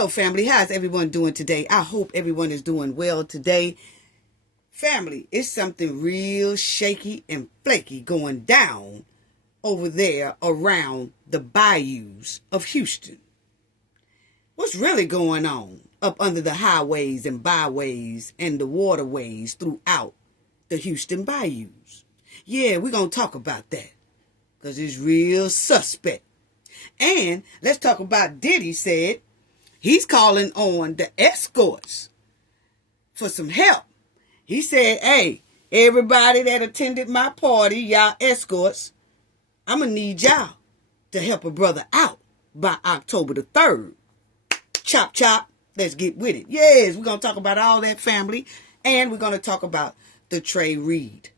Hello, family. How's everyone doing today? I hope everyone is doing well today. Family, it's something real shaky and flaky going down over there around the bayous of Houston. What's really going on up under the highways and byways and the waterways throughout the Houston bayous? Yeah, we're going to talk about that because it's real suspect. And let's talk about Diddy said he's calling on the escorts for some help. He said, hey, everybody that attended my party, y'all escorts, I'm going to need y'all to help a brother out by October the 3rd. Chop, chop. Let's get with it. Yes, we're going to talk about all that, family. And we're going to talk about the Trey Reed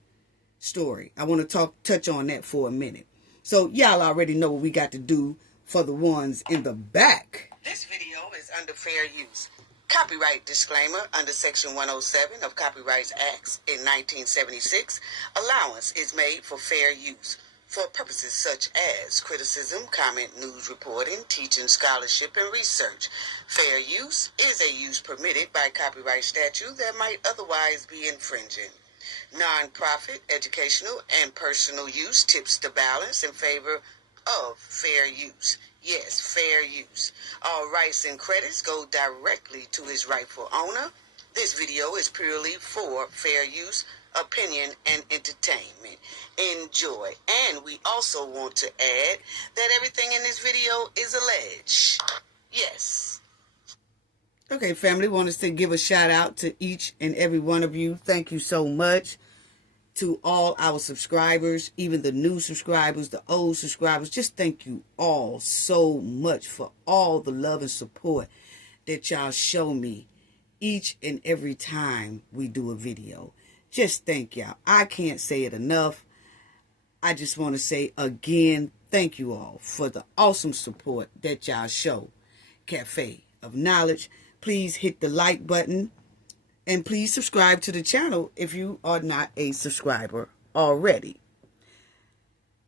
story. I want to touch on that for a minute. So y'all already know what we got to do for the ones in the back. This video is under fair use. Copyright disclaimer under Section 107 of Copyright Acts in 1976. Allowance is made for fair use for purposes such as criticism, comment, news reporting, teaching, scholarship, and research. Fair use is a use permitted by copyright statute that might otherwise be infringing. Non-profit, educational, and personal use tips the balance in favor of fair use. Yes, fair use. All rights and credits go directly to its rightful owner. This video is purely for fair use, opinion, and entertainment. Enjoy. And we also want to add that everything in this video is alleged. Yes. Okay, family, want us to give a shout out to each and every one of you. Thank you so much to all our subscribers, even the new subscribers, the old subscribers. Just thank you all so much for all the love and support that y'all show me each and every time we do a video. Just thank y'all. I can't say it enough. I just want to say again, thank you all for the awesome support that y'all show Cafe of Knowledge. Please hit the like button. And please subscribe to the channel if you are not a subscriber already.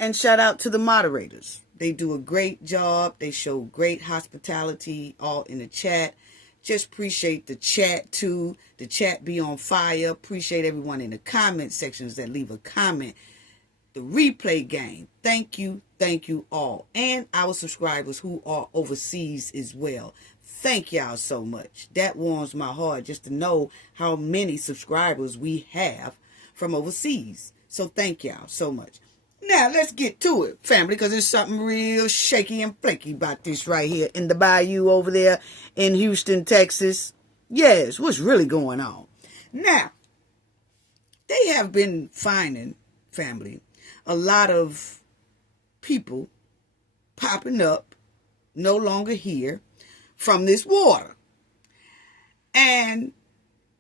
And shout out to the moderators. They do a great job. They show great hospitality all in the chat. Just appreciate the chat too. The chat be on fire. Appreciate everyone in the comment sections that leave a comment. The replay game. Thank you all. And our subscribers who are overseas as well. Thank y'all so much. That warms my heart just to know how many subscribers we have from overseas. So thank y'all so much. Now let's get to it, family, because there's something real shaky and flaky about this right here in the Bayou over there in Houston, Texas. Yes, what's really going on? Now, they have been finding, family, a lot of people popping up, no longer here, from this water. And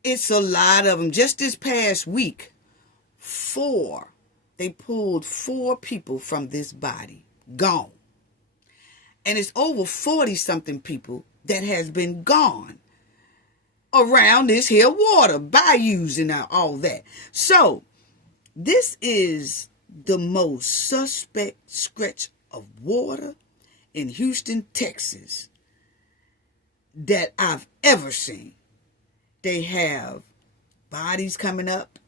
it's a lot of them. Just this past week, they pulled 4 people from this body, gone. And it's over 40-something people that has been gone around this here water, bayous and all that. So, this is the most suspect stretch of water in Houston, Texas that I've ever seen. They have bodies coming up.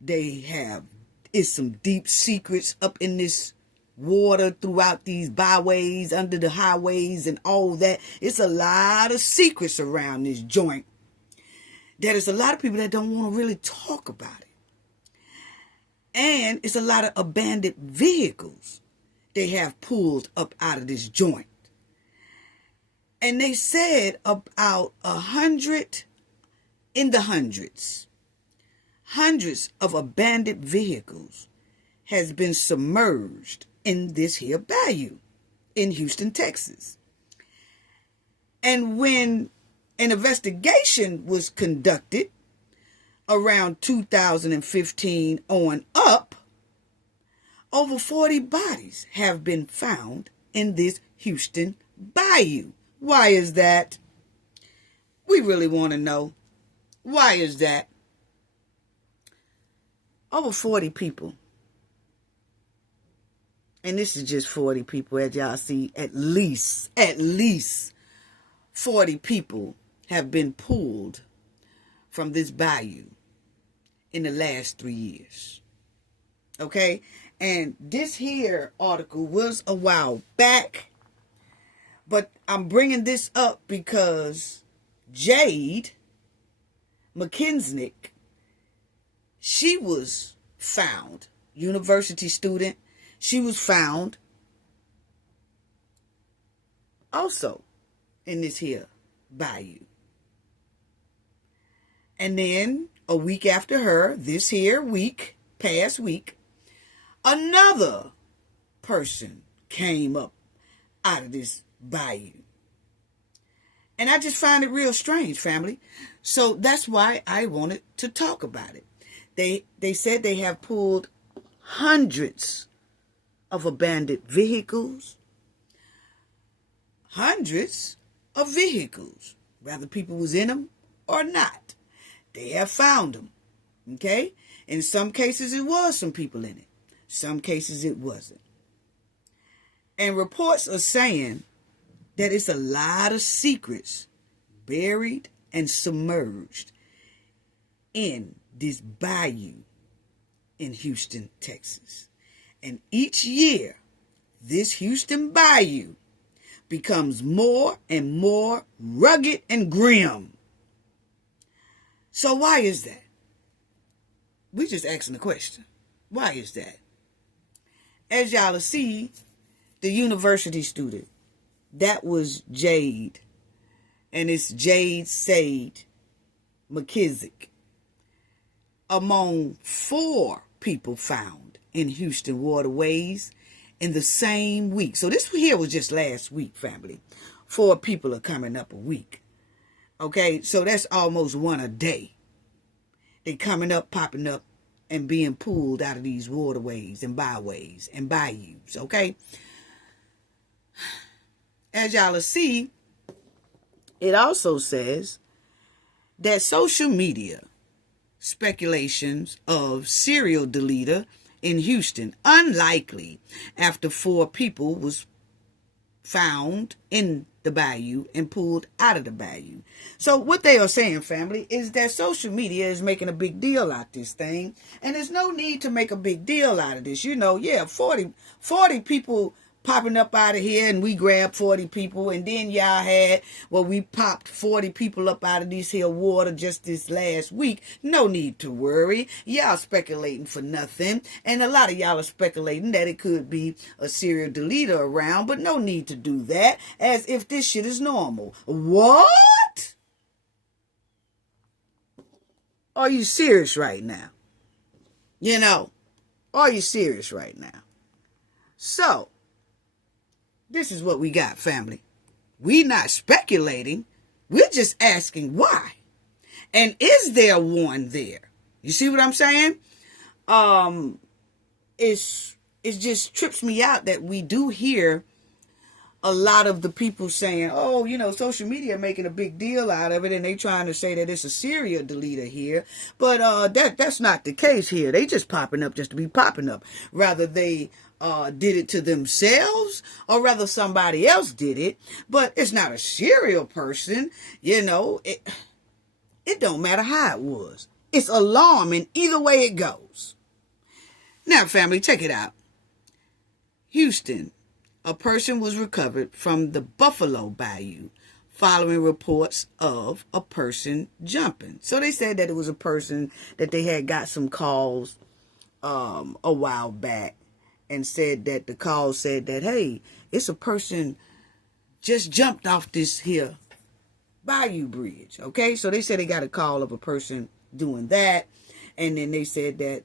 It's some deep secrets up in this water throughout these byways, under the highways and all that. It's a lot of secrets around this joint. There's a lot of people that don't want to really talk about it. And it's a lot of abandoned vehicles they have pulled up out of this joint. And they said about 100, in the hundreds of abandoned vehicles has been submerged in this here bayou in Houston, Texas. And when an investigation was conducted around 2015 on up, over 40 bodies have been found in this Houston bayou. Why is that? We really want to know. Why is that? Over 40 people. And this is just 40 people, as y'all see, at least 40 people have been pulled from this bayou in the last 3 years. Okay? And this here article was a while back, but I'm bringing this up because Jade McKissic, she was found, university student, she was found also in this here bayou. And then a week after her, this here week, past week, another person came up out of this bayou. And I just find it real strange, family. So that's why I wanted to talk about it. They said they have pulled hundreds of abandoned vehicles. Hundreds of vehicles, whether people was in them or not. They have found them. Okay? In some cases, it was some people in it. Some cases, it wasn't. And reports are saying that it's a lot of secrets buried and submerged in this bayou in Houston, Texas. And each year, this Houston bayou becomes more and more rugged and grim. So why is that? We just asking the question. Why is that? As y'all will see, the university student, that was Jade. And it's Jade McKissic. Among 4 people found in Houston waterways in the same week. So this here was just last week, family. 4 people are coming up a week. Okay, so that's almost one a day. They coming up, popping up, and being pulled out of these waterways and byways and bayous, okay? As y'all will see, it also says that social media speculations of serial deleter in Houston unlikely after 4 people was found in the bayou and pulled out of the bayou. So what they are saying, family, is that social media is making a big deal out of this thing, and there's no need to make a big deal out of this. You know, yeah, 40 people popping up out of here, and we grabbed 40 people, and then y'all had, well, we popped 40 people up out of this here water just this last week. No need to worry. Y'all speculating for nothing, and a lot of y'all are speculating that it could be a serial deleter around, but no need to do that, as if this shit is normal. What? Are you serious right now? You know, are you serious right now? So, this is what we got, family. We not speculating. We're just asking why. And is there one there? You see what I'm saying? It just trips me out that we do hear a lot of the people saying, oh, you know, social media making a big deal out of it, and they trying to say that it's a serial deleter here. But that's not the case here. They just popping up just to be popping up. Rather they did it to themselves, or rather somebody else did it, but it's not a serial person. You know, it don't matter how it was. It's alarming either way it goes. Now, family, check it out. Houston, a person was recovered from the Buffalo Bayou following reports of a person jumping. So they said that it was a person that they had got some calls a while back, and said that the call said that, hey, it's a person just jumped off this here Bayou Bridge. Okay, so they said they got a call of a person doing that, and then they said that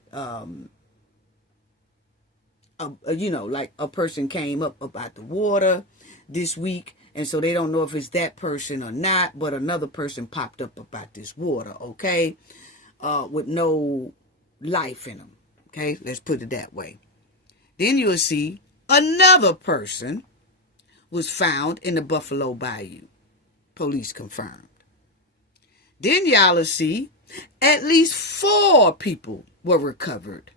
you know, like a person came up out the water this week, and so they don't know if it's that person or not, but another person popped up about this water, okay, with no life in them. Okay, let's put it that way. Then you'll see another person was found in the Buffalo Bayou. Police confirmed. Then y'all will see at least 4 people were recovered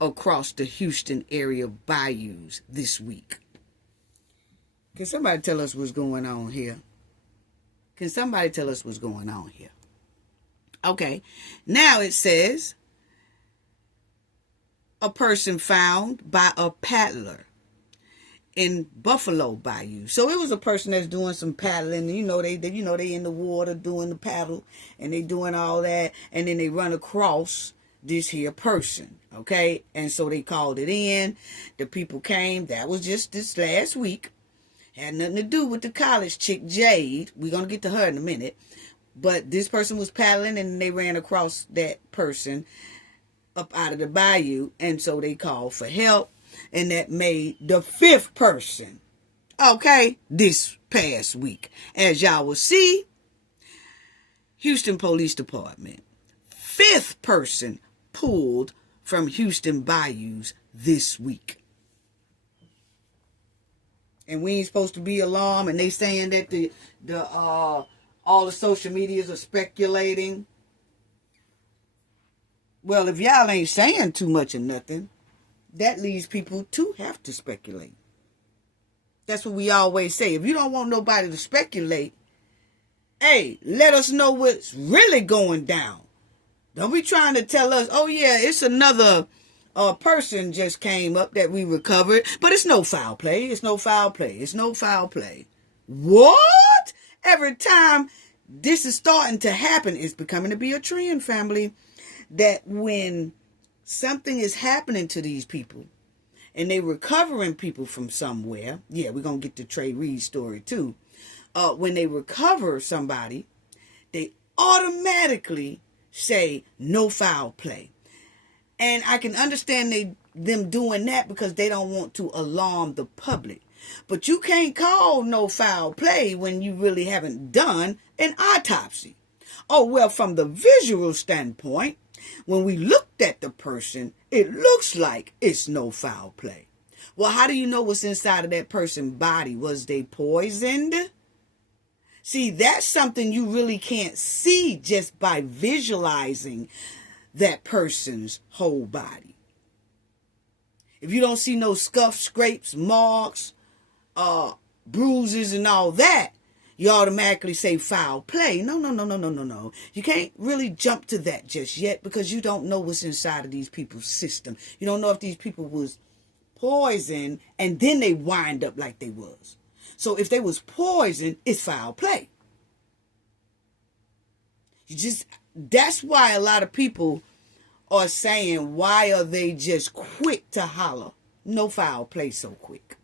across the Houston area bayous this week. Can somebody tell us what's going on here? Can somebody tell us what's going on here? Okay. Now it says a person found by a paddler in Buffalo Bayou. So it was a person that's doing some paddling. They in the water doing the paddle, and they doing all that, and then they run across this here person. Okay, and so they called it in. The people came. That was just this last week. Had nothing to do with the college chick Jade. We're gonna get to her in a minute. But this person was paddling, and they ran across that person up out of the bayou, and so they called for help, and that made the 5th person, okay, this past week. As y'all will see, Houston Police Department, 5th person pulled from Houston bayous this week. And we ain't supposed to be alarmed, and they saying that all the social medias are speculating. Well, if y'all ain't saying too much or nothing, that leads people to have to speculate. That's what we always say. If you don't want nobody to speculate, hey, let us know what's really going down. Don't be trying to tell us, oh yeah, it's another person just came up that we recovered, but it's no foul play. It's no foul play. It's no foul play. What? Every time this is starting to happen, it's becoming to be a trend, family, that when something is happening to these people and they recovering people from somewhere, yeah, we're going to get the Trey Reed story too. When they recover somebody, they automatically say no foul play. And I can understand them doing that because they don't want to alarm the public. But you can't call no foul play when you really haven't done an autopsy. Oh, well, from the visual standpoint, when we looked at the person, it looks like it's no foul play. Well, how do you know what's inside of that person's body? Was they poisoned? See, that's something you really can't see just by visualizing that person's whole body. If you don't see no scuffs, scrapes, marks, bruises and all that, you automatically say foul play. No. You can't really jump to that just yet because you don't know what's inside of these people's system. You don't know if these people was poisoned and then they wind up like they was. So if they was poisoned, it's foul play. That's why a lot of people are saying, why are they just quick to holler? No foul play so quick.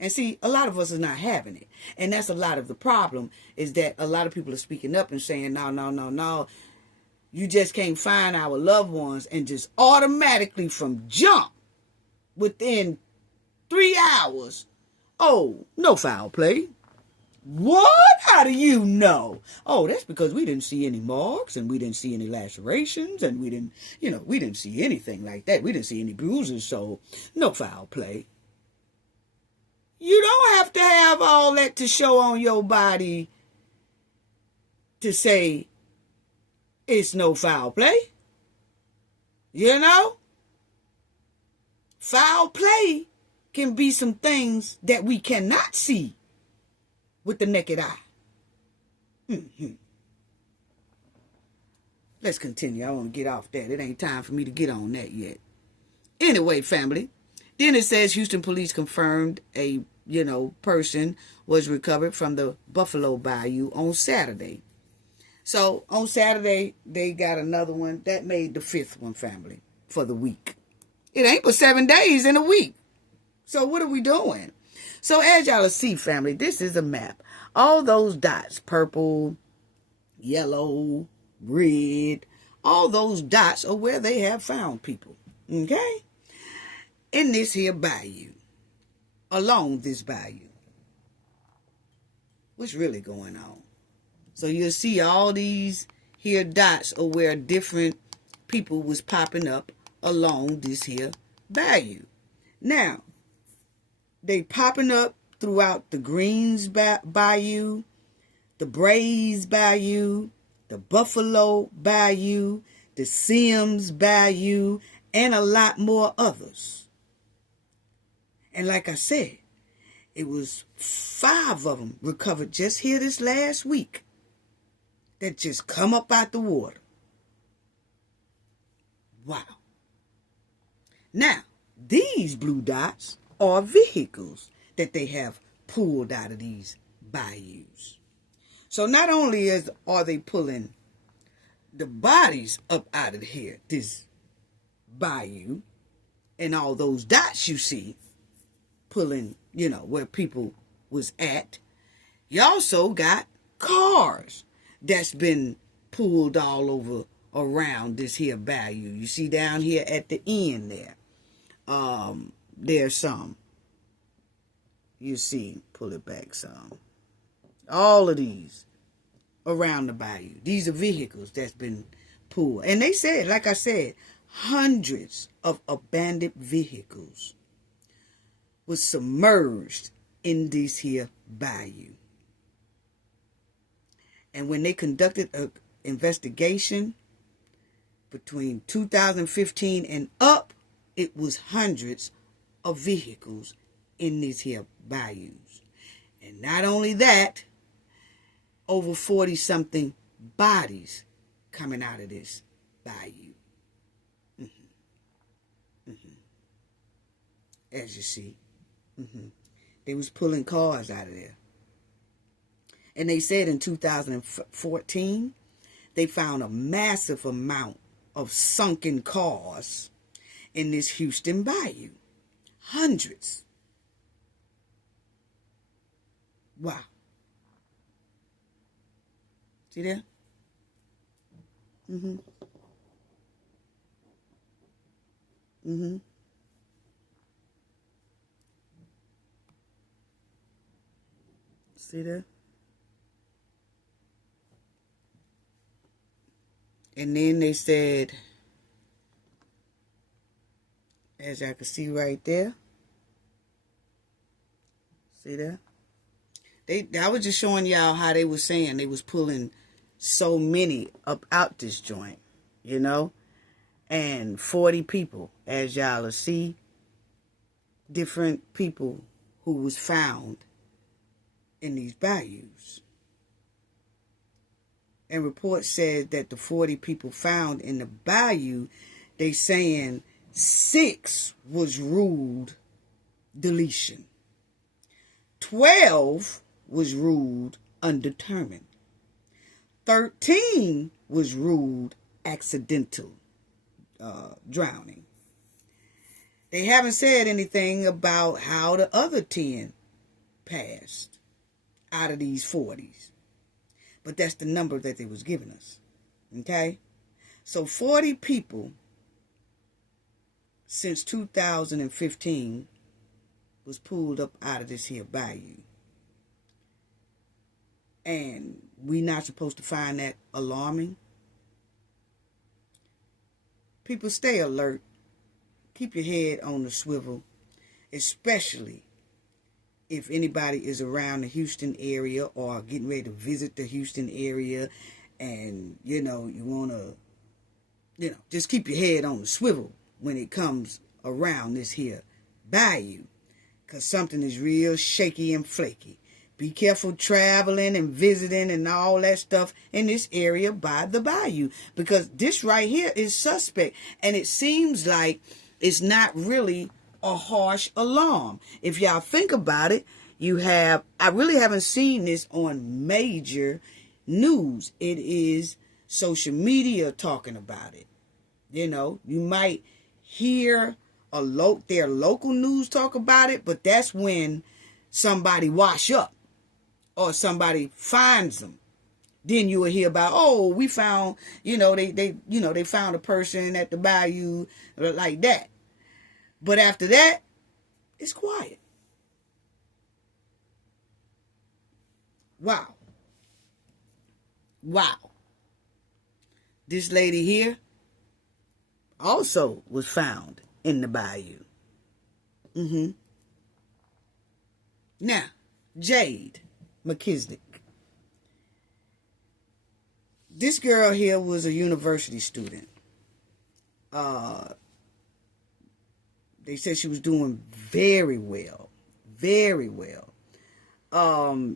And see, a lot of us are not having it. And that's a lot of the problem, is that a lot of people are speaking up and saying, no. You just can't find our loved ones and just automatically from jump within 3 hours. Oh, no foul play. What? How do you know? Oh, that's because we didn't see any marks and we didn't see any lacerations and we didn't see anything like that. We didn't see any bruises, so no foul play. You don't have to have all that to show on your body to say it's no foul play. You know? Foul play can be some things that we cannot see with the naked eye. Let's continue. I want to get off that. It ain't time for me to get on that yet. Anyway, family. Then it says Houston police confirmed a, person was recovered from the Buffalo Bayou on Saturday. So on Saturday, they got another one. That made the 5th one, family, for the week. It ain't but 7 days in a week. So what are we doing? So as y'all see, family, this is a map. All those dots, purple, yellow, red, all those dots are where they have found people. Okay? In this here bayou. Along this bayou. What's really going on? So you'll see all these here dots are where different people was popping up along this here bayou. Now, they popping up throughout the Greens Bayou, the Brays Bayou, the Buffalo Bayou, the Sims Bayou, and a lot more others. And like I said, It was 5 of them recovered just here this last week that just come up out the water. Wow. Now, these blue dots are vehicles that they have pulled out of these bayous. So not only are they pulling the bodies up out of here, this bayou, and all those dots you see pulling, where people was at, you also got cars that's been pulled all over around this here bayou. You see down here at the end there, there's some. You see, pull it back some. All of these around the bayou. These are vehicles that's been pulled. And they said, like I said, hundreds of abandoned vehicles was submerged in this here bayou. And when they conducted an investigation between 2015 and up, it was hundreds of vehicles in these here bayous. And not only that, over 40-something bodies coming out of this bayou. As you see. They was pulling cars out of there. And they said in 2014, they found a massive amount of sunken cars in this Houston bayou. Hundreds. Wow. See there? See there? And then they said, as y'all can see right there, see there? I was just showing y'all how they was saying they was pulling so many up out this joint, and 40 people, as y'all will see, different people who was found in these bayous. And reports said that the 40 people found in the bayou, they saying 6 was ruled deletion. 12 was ruled undetermined. 13 was ruled accidental drowning. They haven't said anything about how the other 10 passed out of these 40s. But that's the number that they was giving us. Okay? So 40 people since 2015 was pulled up out of this here bayou. And we not supposed to find that alarming. People, stay alert. Keep your head on the swivel, especially if anybody is around the Houston area or getting ready to visit the Houston area, and you want to just keep your head on the swivel when it comes around this here bayou, because something is real shaky and flaky. Be careful traveling and visiting and all that stuff in this area by the bayou, because this right here is suspect, and it seems like it's not really a harsh alarm. If y'all think about it, I really haven't seen this on major news. It is social media talking about it. You might hear their local news talk about it, but that's when somebody wash up or somebody finds them. Then you will hear about, oh, we found, they found a person at the bayou like that. But after that, it's quiet. Wow. This lady here also was found in the bayou. Now, Jade McKissic. This girl here was a university student. They said she was doing very well. Very well.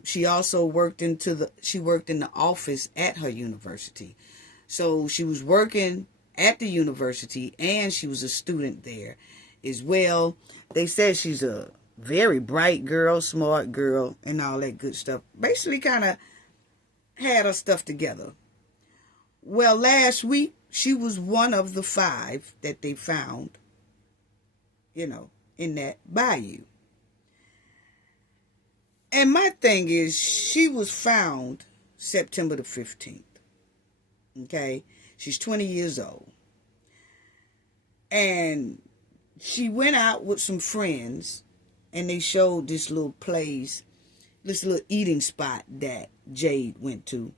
She also worked in the office at her university. So she was working at the university and she was a student there as well. They said she's a very bright girl, smart girl, and all that good stuff. Basically kind of had her stuff together. Well, last week, she was one of the 5 that they found, in that bayou. And my thing is, she was found September the 15th. Okay? She's 20 years old. And she went out with some friends, and they showed this little place, this little eating spot that Jade went to.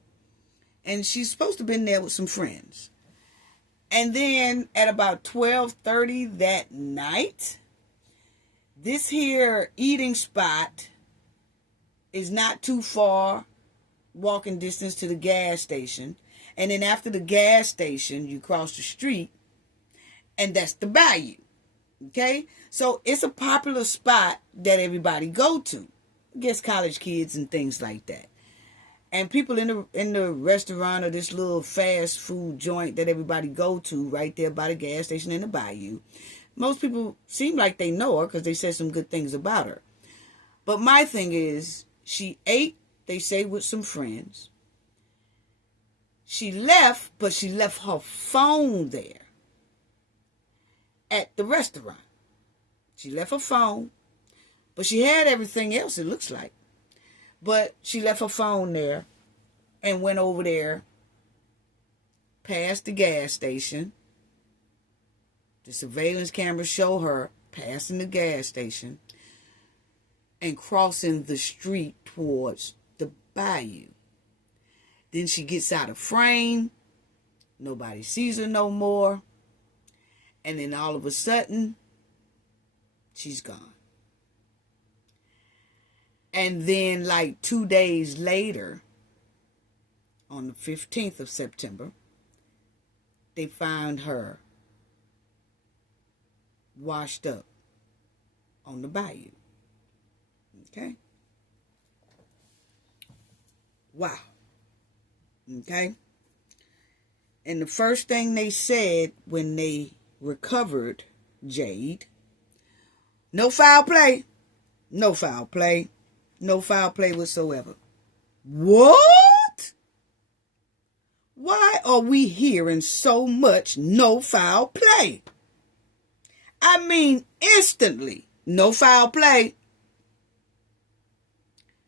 And she's supposed to have been there with some friends. And then at about 12:30 that night, this here eating spot is not too far walking distance to the gas station. And then after the gas station, you cross the street, and that's the Bayou. Okay? So it's a popular spot that everybody go to. I guess college kids and things like that. And people in the restaurant or this little fast food joint that everybody go to right there by the gas station in the Bayou, most people seem like they know her because they said some good things about her. But my thing is, she ate, they say, with some friends. She left, but she left her phone there at the restaurant. She left her phone, but she had everything else, it looks like. But she left her phone there and went over there past the gas station. The surveillance cameras show her passing the gas station and crossing the street towards the Bayou. Then she gets out of frame. Nobody sees her no more. And then all of a sudden, she's gone. And then like 2 days later, on the 15th of September, they found her washed up on the Bayou. Okay? Wow. Okay? And the first thing they said when they recovered Jade, no foul play. No foul play. No foul play whatsoever. What? Why are we hearing so much no foul play? I mean, instantly, no foul play.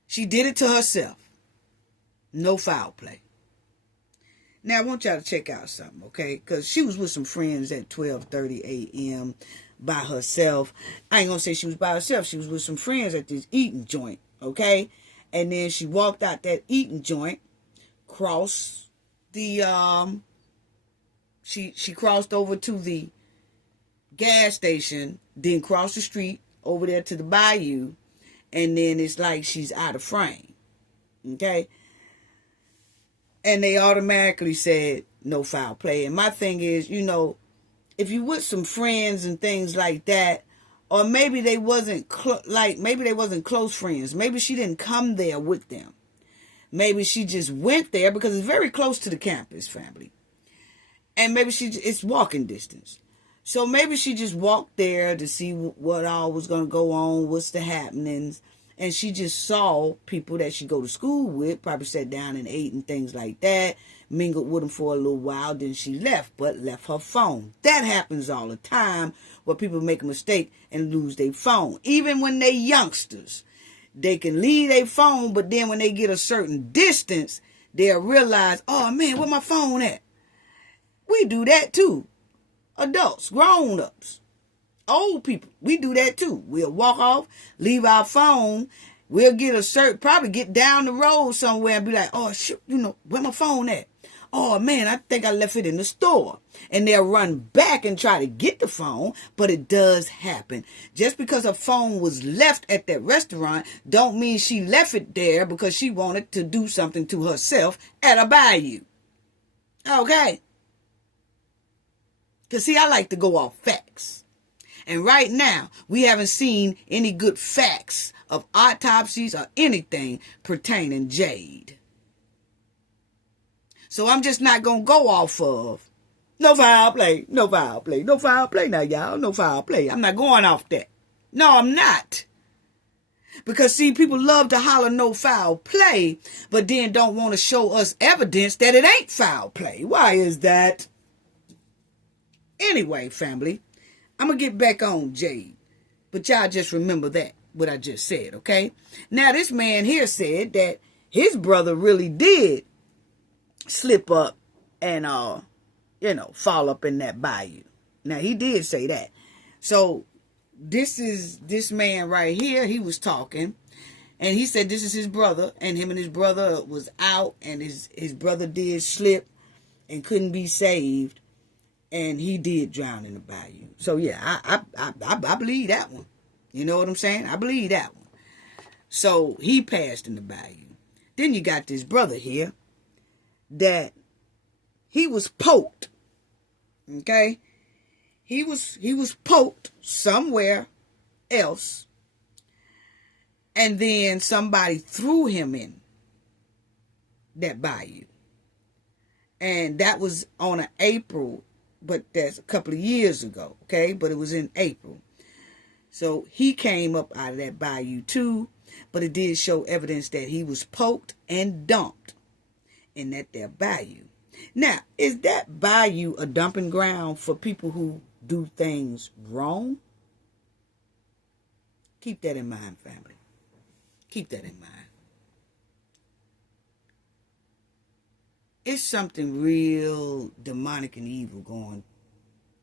She did it to herself. No foul play. Now, I want y'all to check out something, okay? Because she was with some friends at 12:30 a.m. by herself. I ain't going to say she was by herself. She was with some friends at this eating joint, okay? And then she walked out that eating joint, crossed the, she crossed over to the gas station, then crossed the street over there to the Bayou, and then it's like she's out of frame, okay? And they automatically said no foul play. And my thing is, if you with some friends and things like that, or maybe they wasn't maybe they wasn't close friends. Maybe she didn't come there with them. Maybe she just went there because it's very close to the campus, family. And maybe it's walking distance. So maybe she just walked there to see what all was going to go on, what's the happenings. And she just saw people that she go to school with, probably sat down and ate and things like that, mingled with them for a little while, then she left, but left her phone. That happens all the time where people make a mistake and lose their phone. Even when they youngsters, they can leave their phone, but then when they get a certain distance, they'll realize, oh man, where my phone at? We do that too. Adults, grown-ups. Old people, we do that too. We'll walk off, leave our phone. We'll probably get down the road somewhere and be like, oh, shoot, where my phone at? Oh, man, I think I left it in the store. And they'll run back and try to get the phone, but it does happen. Just because her phone was left at that restaurant don't mean she left it there because she wanted to do something to herself at a Bayou. Okay? Because, see, I like to go off facts. And right now, we haven't seen any good facts of autopsies or anything pertaining Jade. So I'm just not going to go off of no foul play, no foul play, no foul play now, y'all, no foul play. I'm not going off that. No, I'm not. Because, see, people love to holler no foul play, but then don't want to show us evidence that it ain't foul play. Why is that? Anyway, family, I'm going to get back on Jade. But y'all just remember that, what I just said, okay? Now, this man here said that his brother really did slip up and, fall up in that bayou. Now, he did say that. So, this man right here, he was talking, and he said this is his brother, and him and his brother was out, and his brother did slip and couldn't be saved, and he did drown in the bayou. So, yeah, I believe that one. You know what I'm saying? I believe that one. So, he passed in the bayou. Then you got this brother here that he was poked. Okay? He was poked somewhere else, and then somebody threw him in that bayou. And that was on an April, but that's a couple of years ago, okay? But it was in April. So he came up out of that bayou too, but it did show evidence that he was poked and dumped in that there bayou. Now, is that bayou a dumping ground for people who do things wrong? Keep that in mind, family. Keep that in mind. It's something real demonic and evil going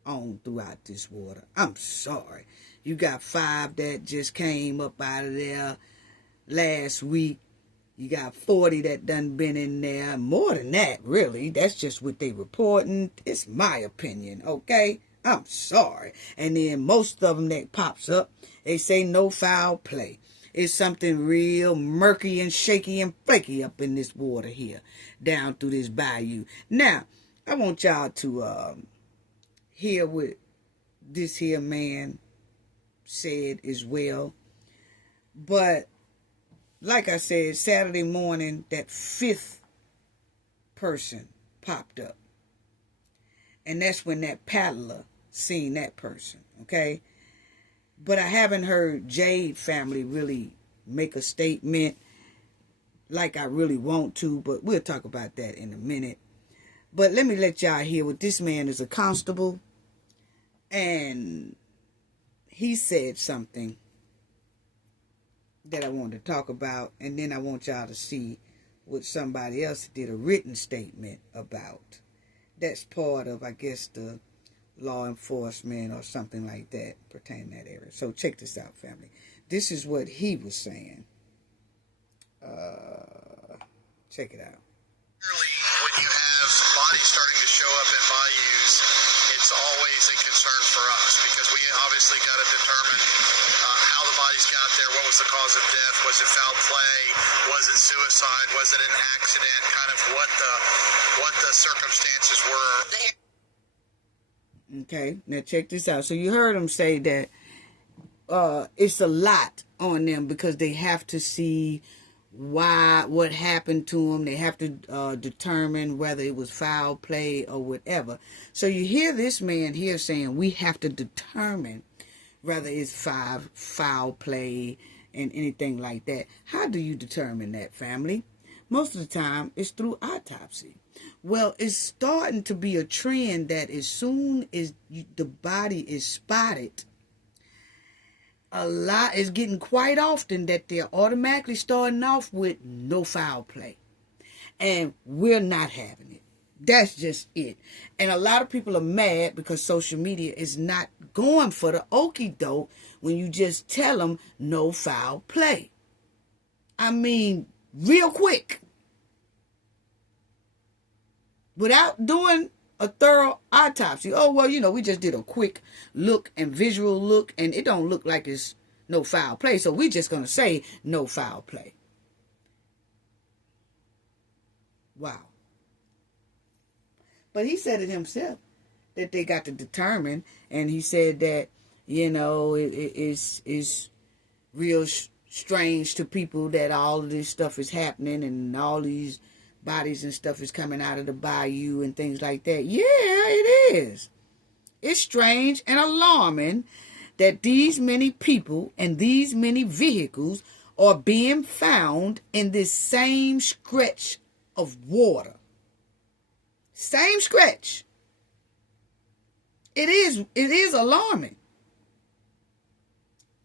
on throughout this water. I'm sorry. You got 5 that just came up out of there last week. You got 40 that done been in there. More than that, really. That's just what they reporting. It's my opinion, okay? I'm sorry. And then most of them that pops up, they say no foul play. It's something real murky and shaky and flaky up in this water here, down through this bayou. Now, I want y'all to hear what this here man said as well. But like I said, Saturday morning, that 5th person popped up. And that's when that paddler seen that person, okay? But I haven't heard Jade family really make a statement like I really want to, but we'll talk about that in a minute. But let me let y'all hear what this man is a constable, and he said something that I wanted to talk about, and then I want y'all to see what somebody else did a written statement about. That's part of, I guess, the law enforcement or something like that pertaining to that area. So check this out, family. This is what he was saying. Check it out. When you have bodies starting to show up in bayous, it's always a concern for us because we obviously got to determine how the bodies got there, what was the cause of death, was it foul play, was it suicide, was it an accident, kind of what the circumstances were. Okay, now check this out. So you heard him say that it's a lot on them because they have to see what happened to them. They have to determine whether it was foul play or whatever. So you hear this man here saying we have to determine whether it's foul play and anything like that. How do you determine that, family? Most of the time, it's through autopsy. Well, it's starting to be a trend that as soon as the body is spotted, a lot is getting quite often that they're automatically starting off with no foul play. And we're not having it. That's just it. And a lot of people are mad because social media is not going for the okie doke when you just tell them no foul play. I mean, real quick. Without doing a thorough autopsy. Oh, well, we just did a quick look and visual look, and it don't look like it's no foul play. So we're just going to say no foul play. Wow. But he said it himself, that they got to determine, and he said that, it's real strange to people that all of this stuff is happening and all these bodies and stuff is coming out of the bayou and things like that. Yeah, it is. It's strange and alarming that these many people and these many vehicles are being found in this same stretch of water. Same stretch. It is alarming.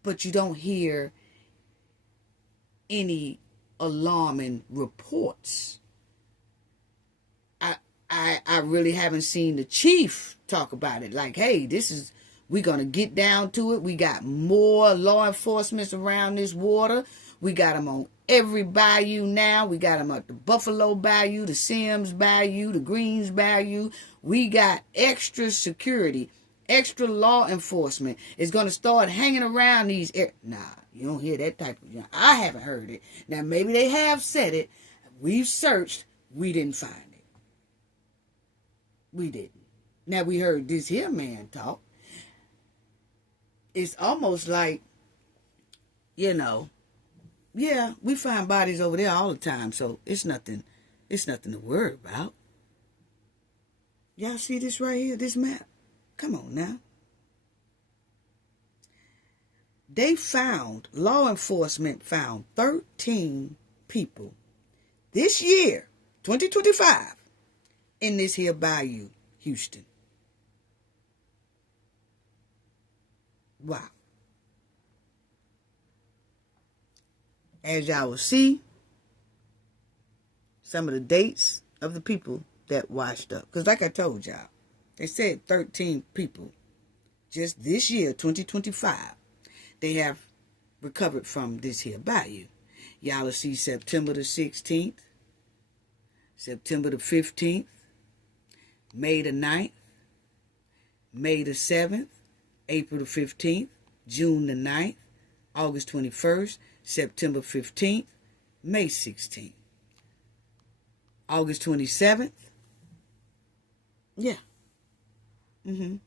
But you don't hear any alarming reports. I really haven't seen the chief talk about it. Like, hey, we're going to get down to it. We got more law enforcement around this water. We got them on every bayou now. We got them at the Buffalo Bayou, the Sims Bayou, the Greens Bayou. We got extra security, extra law enforcement. It's going to start hanging around these Nah, you don't hear that type of... I haven't heard it. Now, maybe they have said it. We've searched. We didn't find it. We didn't. Now, we heard this here man talk. It's almost like, yeah, we find bodies over there all the time, so it's nothing to worry about. Y'all see this right here, this map? Come on now. Law enforcement found 13 people this year, 2025, in this here bayou, Houston. Wow. As y'all will see, some of the dates of the people that washed up. Because like I told y'all, they said 13 people just this year, 2025, they have recovered from this here bayou. Y'all will see September the 16th, September the 15th, May the 9th, May the 7th, April the 15th, June the 9th, August 21st, September 15th, May 16th, August 27th. Yeah. And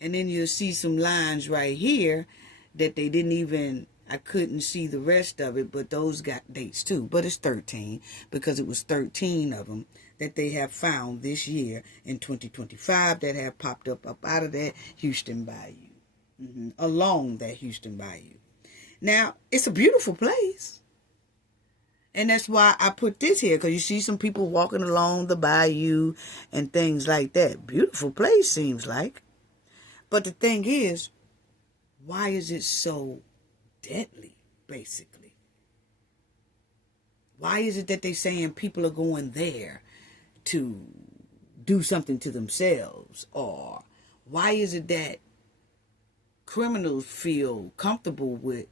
then you'll see some lines right here that they didn't even... I couldn't see the rest of it, but those got dates too. But it's 13 because it was 13 of them that they have found this year in 2025 that have popped up out of that Houston Bayou, along that Houston Bayou. Now, it's a beautiful place. And that's why I put this here, because you see some people walking along the bayou and things like that. Beautiful place, seems like. But the thing is, why is it so deadly, basically? Why is it that they're saying people are going there to do something to themselves? Or why is it that criminals feel comfortable with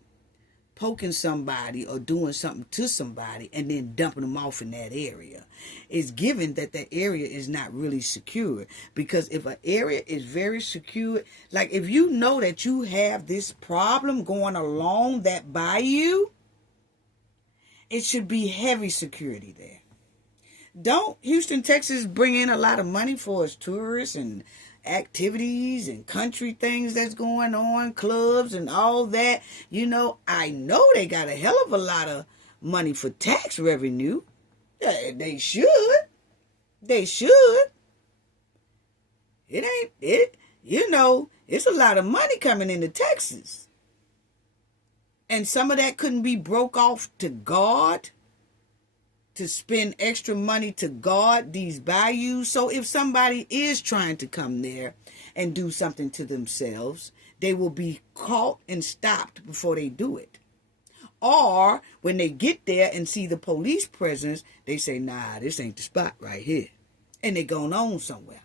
poking somebody or doing something to somebody and then dumping them off in that area? It's given that that area is not really secure. Because if an area is very secure, like if you know that you have this problem going along that bayou, it should be heavy security there. Don't Houston, Texas bring in a lot of money for its tourists and activities and country things that's going on, clubs and all that? I know they got a hell of a lot of money for tax revenue. They should. They should. It's a lot of money coming into Texas. And some of that couldn't be broke off to guard, to spend extra money to guard these bayous. So if somebody is trying to come there and do something to themselves, they will be caught and stopped before they do it. Or when they get there and see the police presence, they say, nah, this ain't the spot right here. And they're going on somewhere.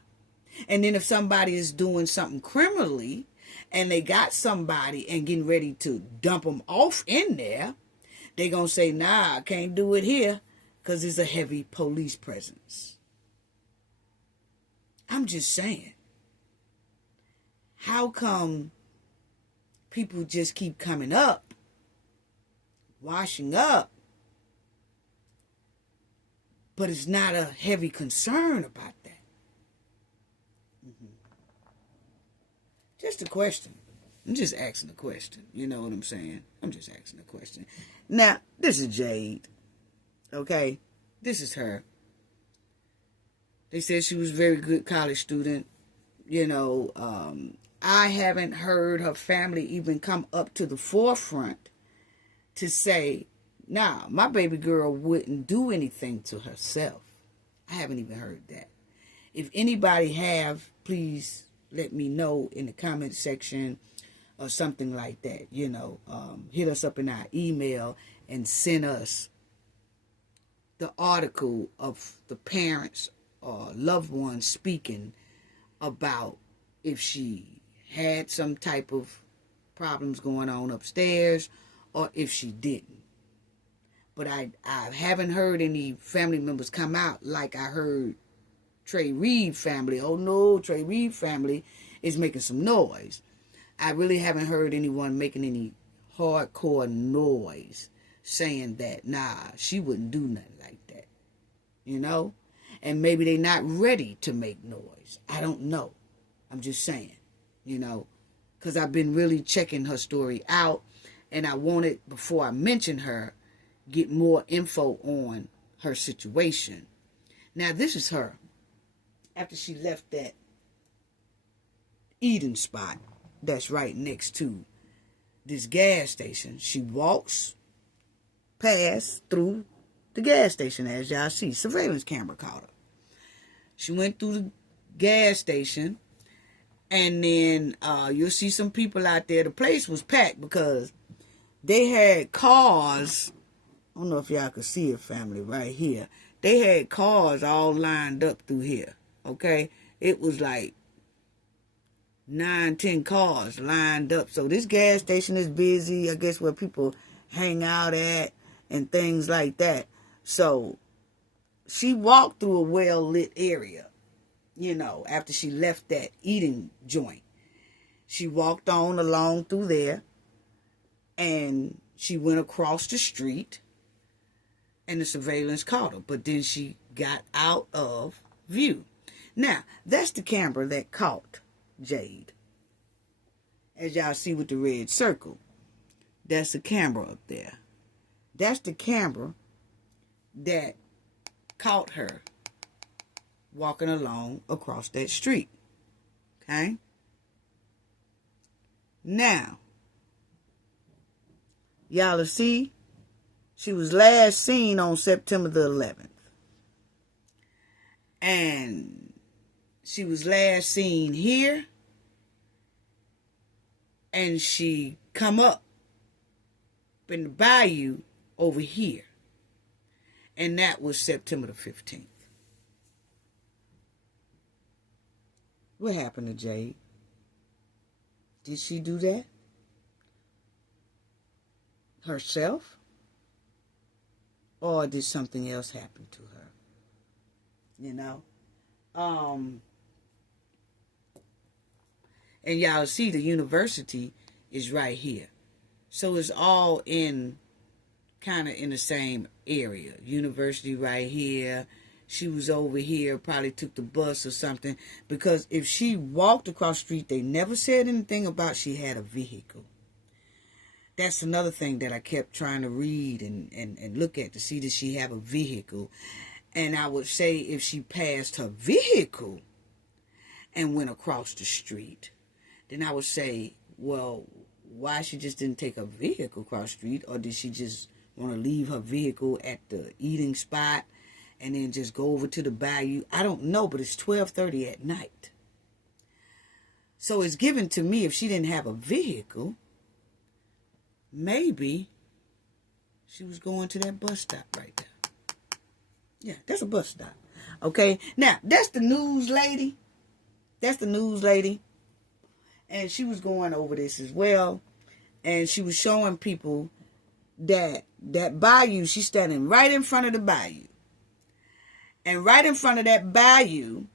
And then if somebody is doing something criminally and they got somebody and getting ready to dump them off in there, they're going to say, nah, I can't do it here because there's a heavy police presence. I'm just saying. How come people just keep coming up, washing up, but it's not a heavy concern about that? Just a question. I'm just asking a question. You know what I'm saying? I'm just asking a question. Now, this is Jade. Okay? This is her. They said she was a very good college student. You know, I haven't heard her family even come up to the forefront to say, nah, my baby girl wouldn't do anything to herself. I haven't even heard that. If anybody have, please let me know in the comment section or something like that. You know, hit us up in our email and send us the article of the parents or loved ones speaking about if she had some type of problems going on upstairs or if she didn't. But I haven't heard any family members come out like I heard Trey Reed family. Oh no, Trey Reed family is making some noise. I really haven't heard anyone making any hardcore noise saying that, nah, she wouldn't do nothing like that. You know? And maybe they're not ready to make noise. I don't know. I'm just saying, you know, because I've been really checking her story out, and I wanted, before I mention her, get more info on her situation. Now, this is her. After she left that eating spot that's right next to this gas station, she walks past through the gas station, as y'all see. Surveillance camera caught her. She went through the gas station, and then you'll see some people out there. The place was packed because they had cars. I don't know if y'all can see it, family, right here. They had cars all lined up through here, okay? It was like 9, 10 cars lined up. So this gas station is busy, I guess, where people hang out at and things like that. So she walked through a well-lit area, you know, after she left that eating joint. She walked on along through there, and she went across the street, and the surveillance caught her. But then she got out of view. Now, that's the camera that caught Jade. As y'all see with the red circle, that's the camera up there. That's the camera that caught her walking along across that street. Okay? Now, y'all will see, she was last seen on September the 11th. And she was last seen here. And she come up in the Bayou over here. And that was September the 15th. What happened to Jade? Did she do that herself? Or did something else happen to her? You know? And y'all see the university is right here. So it's all in kind of in the same area. University right here. She was over here, probably took the bus or something. Because if she walked across the street, they never said anything about she had a vehicle. That's another thing that I kept trying to read and look at to see did she have a vehicle. And I would say if she passed her vehicle and went across the street, then I would say, well, why she just didn't take her vehicle across the street? Or did she just want to leave her vehicle at the eating spot and then just go over to the Bayou? I don't know, but it's 12:30 at night. So it's given to me if she didn't have a vehicle, maybe she was going to that bus stop right there. Yeah, that's a bus stop. Okay, now, that's the news lady. That's the news lady. And she was going over this as well. And she was showing people that Bayou, she's standing right in front of the Bayou. And right in front of that Bayou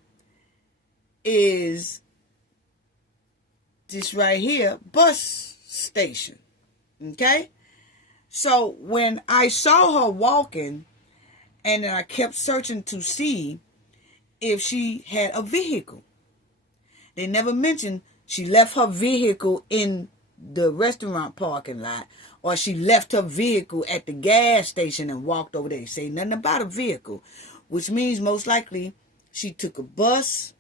is this right here, bus station. Okay? So when I saw her walking, and then I kept searching to see if she had a vehicle. They never mentioned she left her vehicle in the restaurant parking lot, or she left her vehicle at the gas station and walked over there. Say nothing about a vehicle, which means most likely she took a bus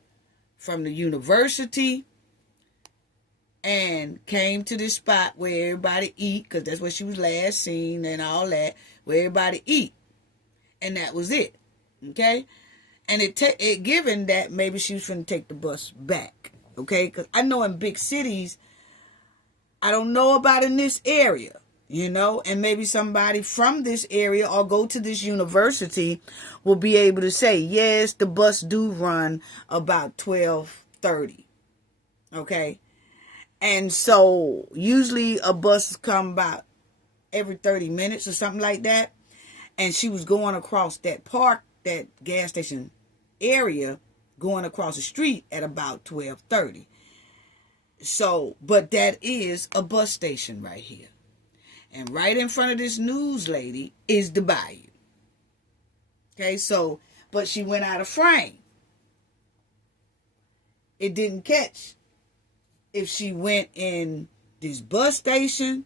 from the university and came to this spot where everybody eat, because that's where she was last seen and all that, where everybody eat. And that was it. Okay? And it given that maybe she was going to take the bus back. Okay? Because I know in big cities, I don't know about in this area, and maybe somebody from this area or go to this university will be able to say, yes, the bus do run about 12:30. Okay? And so usually a bus come about every 30 minutes or something like that. And she was going across that gas station area, going across the street at about 12:30. So, but that is a bus station right here. And right in front of this news lady is the Bayou. Okay, so, but she went out of frame. It didn't catch if she went in this bus station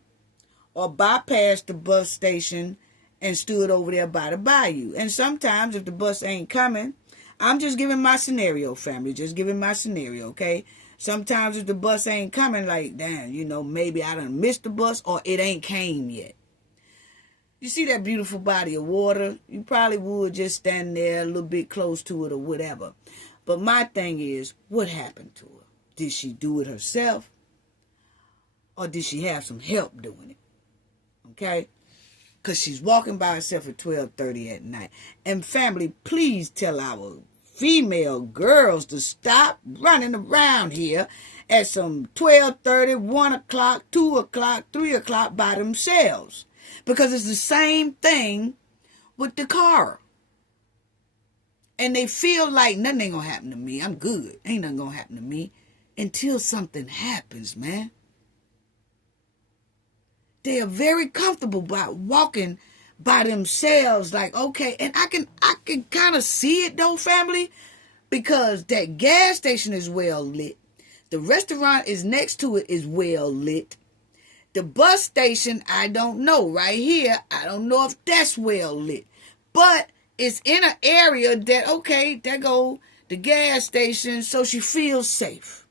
or bypassed the bus station and stood over there by the Bayou. And sometimes if the bus ain't coming, I'm just giving my scenario, family. Just giving my scenario, okay? Sometimes if the bus ain't coming, like, damn, maybe I done missed the bus or it ain't came yet. You see that beautiful body of water? You probably would just stand there a little bit close to it or whatever. But my thing is, what happened to her? Did she do it herself? Or did she have some help doing it? Okay? Because she's walking by herself at 12:30 at night. And family, please tell our female girls to stop running around here at some 12:30, 1 o'clock, 2 o'clock, 3 o'clock by themselves. Because it's the same thing with the car. And they feel like nothing ain't going to happen to me. I'm good. Ain't nothing going to happen to me. Until something happens, man. They are very comfortable by walking by themselves, like, okay, and I can kind of see it though, family, because that gas station is well lit. The restaurant is next to it is well lit. The bus station, I don't know. Right here, I don't know if that's well lit. But it's in an area that, okay, there go the gas station, so she feels safe.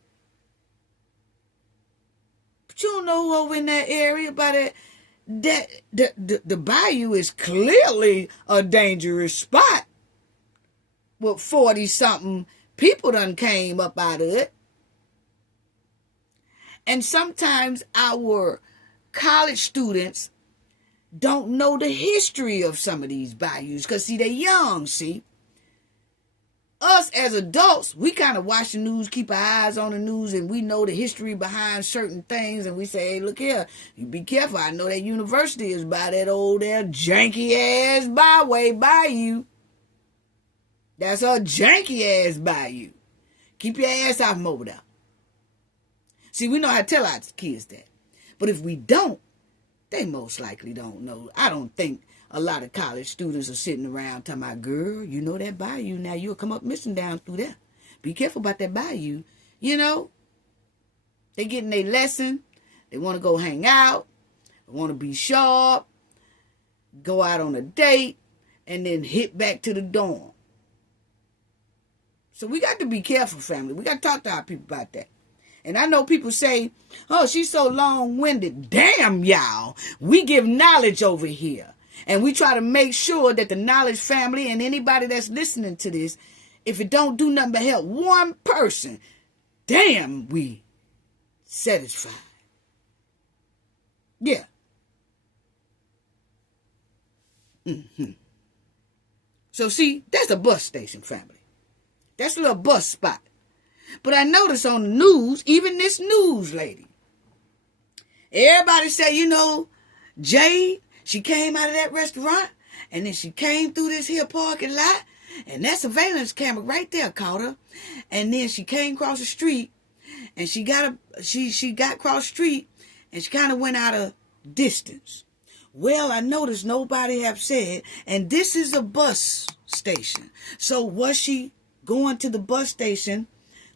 But you don't know over in that area by the Bayou is clearly a dangerous spot. With 40-something people done came up out of it. And sometimes our college students don't know the history of some of these bayous. Because, see, they're young, see. Us as adults, we kind of watch the news, keep our eyes on the news, and we know the history behind certain things. And we say, hey, look here, you be careful. I know that university is by that old there janky-ass byway, Bayou. That's a janky-ass Bayou. Keep your ass off from over there. See, we know how to tell our kids that. But if we don't, they most likely don't know. I don't think a lot of college students are sitting around talking about, girl, you know that Bayou. Now you'll come up missing down through there. Be careful about that Bayou. They getting their lesson. They want to go hang out. They want to be sharp. Go out on a date. And then hit back to the dorm. So we got to be careful, family. We got to talk to our people about that. And I know people say, oh, she's so long-winded. Damn, y'all. We give knowledge over here. And we try to make sure that the knowledge family and anybody that's listening to this, if it don't do nothing but help one person, damn, we satisfied. Yeah. So see, that's a bus station, family. That's a little bus spot. But I noticed on the news, even this news lady, everybody say, Jade, she came out of that restaurant, and then she came through this here parking lot, and that surveillance camera right there caught her. And then she came across the street, and she got across the street, and she kind of went out of distance. Well, I noticed nobody have said, and this is a bus station. So was she going to the bus station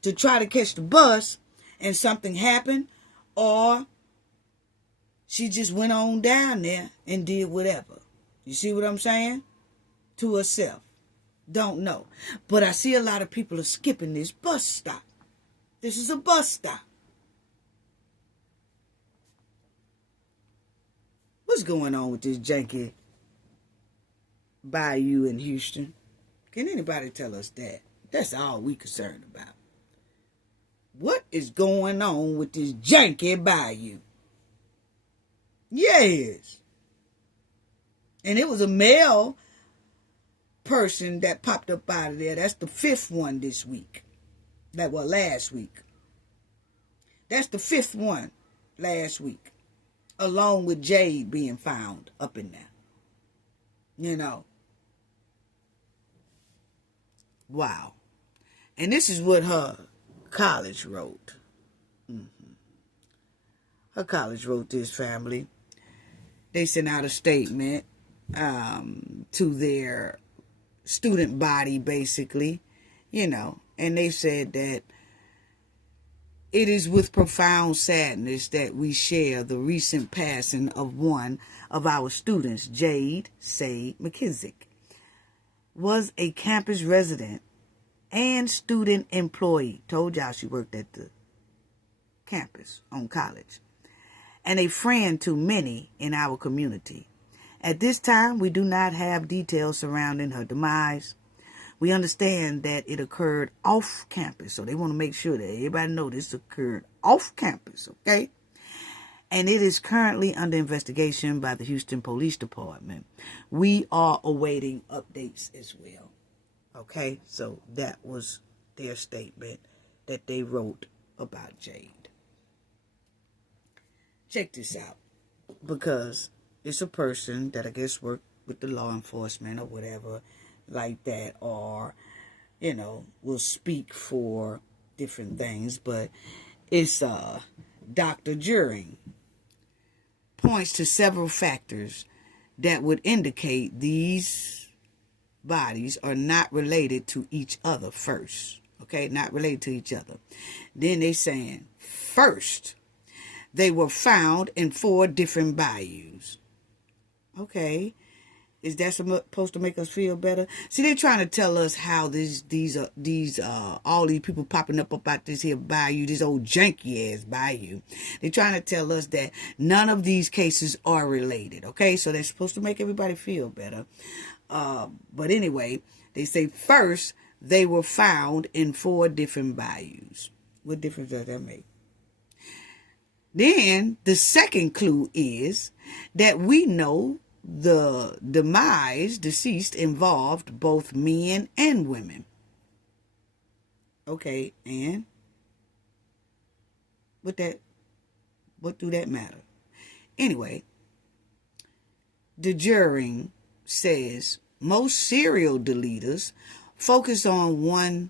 to try to catch the bus, and something happened, or She just went on down there and did whatever. You see what I'm saying? To herself. Don't know. But I see a lot of people are skipping this bus stop. This is a bus stop. What's going on with this janky Bayou in Houston? Can anybody tell us that? That's all we concerned about. What is going on with this janky Bayou? Yes. And it was a male person that popped up out of there. That's the 5th one this week. That was last week. That's the 5th one last week. Along with Jade being found up in there. You know. Wow. And this is what her college wrote. Her college wrote this, family. They sent out a statement to their student body, basically, you know, and they said that it is with profound sadness that we share the recent passing of one of our students, Jade McKissic, was a campus resident and student employee. Told y'all she worked at the campus on college. And a friend to many in our community. At this time, we do not have details surrounding her demise. We understand that it occurred off campus, so they want to make sure that everybody know this occurred off campus, okay? And it is currently under investigation by the Houston Police Department. We are awaiting updates as well, okay? So that was their statement that they wrote about Jade. Check this out, because it's a person that I guess worked with the law enforcement or whatever like that, or, you know, will speak for different things, but it's Dr. Juring points to several factors that would indicate these bodies are not related to each other first, okay, not related to each other. Then they saying, first, they were found in 4 different bayous. Okay. Is that supposed to make us feel better? See, they're trying to tell us how all these people popping up about this here bayou, this old janky ass bayou. They're trying to tell us that none of these cases are related. Okay. So they're supposed to make everybody feel better. But anyway, they say first they were found in 4 different bayous. What difference does that make? Then the second clue is that we know the deceased involved both men and women. Okay, and what do that matter? Anyway, the jury says most serial deleters focus on one,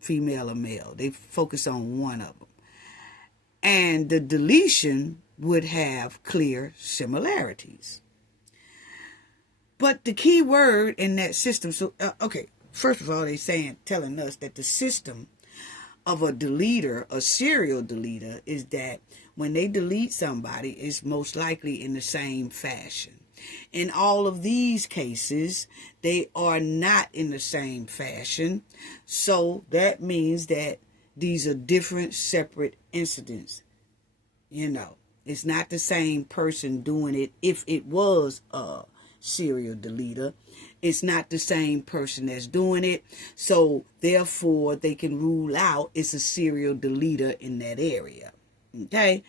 female or male. They focus on one of them. And the deletion would have clear similarities. But the key word in that system, first of all, they're telling us that the system of a deleter, a serial deleter, is that when they delete somebody, it's most likely in the same fashion. In all of these cases, they are not in the same fashion. So that means that these are different, separate incidents. It's not the same person doing it. If it was a serial deleter, it's not the same person that's doing it. So therefore, they can rule out it's a serial deleter in that area. Okay?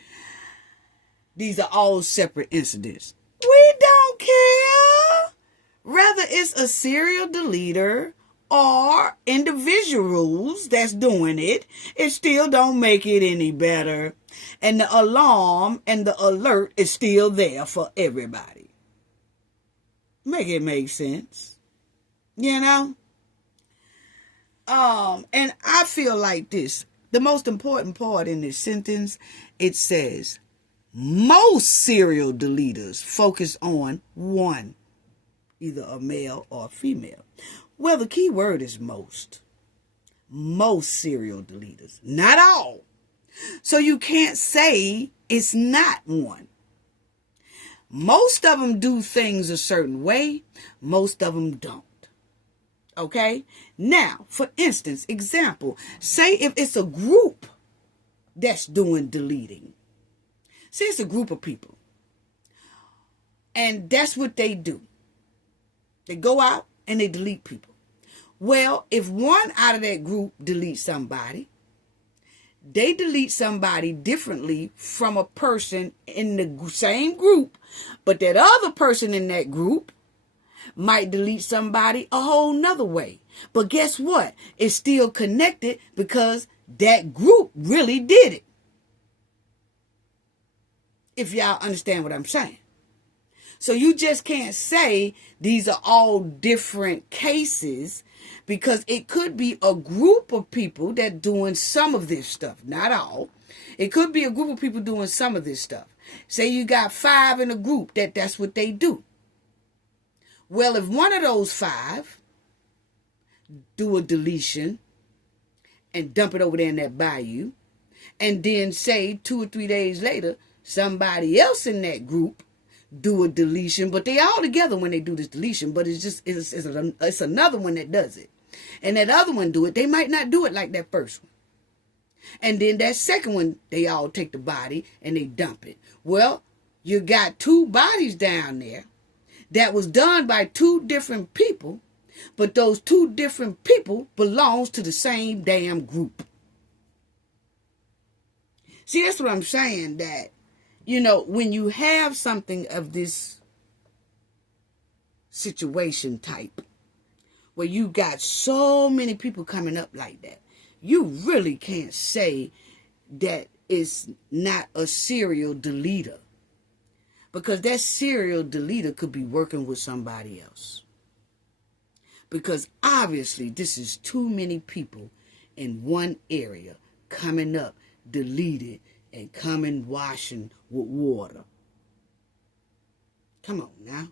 These are all separate incidents. We don't care whether it's a serial deleter or individuals that's doing it. It still don't make it any better. And the alarm and the alert is still there for everybody. Make it make sense. And I feel like this. The most important part in this sentence, it says, most serial deleters focus on one, either a male or a female. Well, the key word is most. Most serial deleters. Not all. So you can't say it's not one. Most of them do things a certain way. Most of them don't. Okay? Now, for instance, example, say if it's a group that's doing deleting. Say it's a group of people. And that's what they do. They go out and they delete people. Well, if one out of that group deletes somebody, they delete somebody differently from a person in the same group, but that other person in that group might delete somebody a whole nother way. But guess what? It's still connected because that group really did it. If y'all understand what I'm saying. So you just can't say these are all different cases, because it could be a group of people that doing some of this stuff, not all. It could be a group of people doing some of this stuff. Say you got 5 in a group that's what they do. Well, if one of those 5 do a deletion and dump it over there in that Bayou, and then say 2 or 3 days later, somebody else in that group do a deletion, but they all together when they do this deletion, but it's another one that does it. And that other one do it, they might not do it like that first one. And then that second one, they all take the body and they dump it. Well, you got 2 bodies down there that was done by 2 different people, but those 2 different people belongs to the same damn group. See, that's what I'm saying, that, you know, when you have something of this situation type, where you got so many people coming up like that, you really can't say that it's not a serial deleter. Because that serial deleter could be working with somebody else. Because obviously this is too many people in one area coming up, deleted, and coming washing with water. Come on now.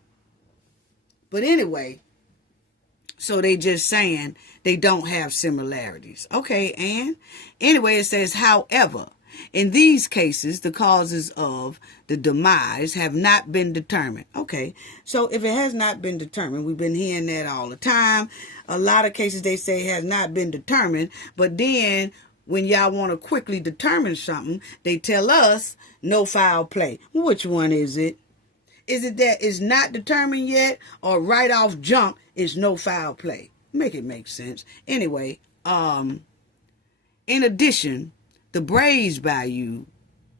But anyway, so they just saying they don't have similarities. Okay, and anyway, it says, however, in these cases, the causes of the demise have not been determined. Okay, so if it has not been determined, we've been hearing that all the time. A lot of cases they say has not been determined, but then when y'all want to quickly determine something, they tell us no foul play. Which one is it? Is it that it's not determined yet, or right off jump is no foul play? Make it make sense. Anyway, in addition, the Bayou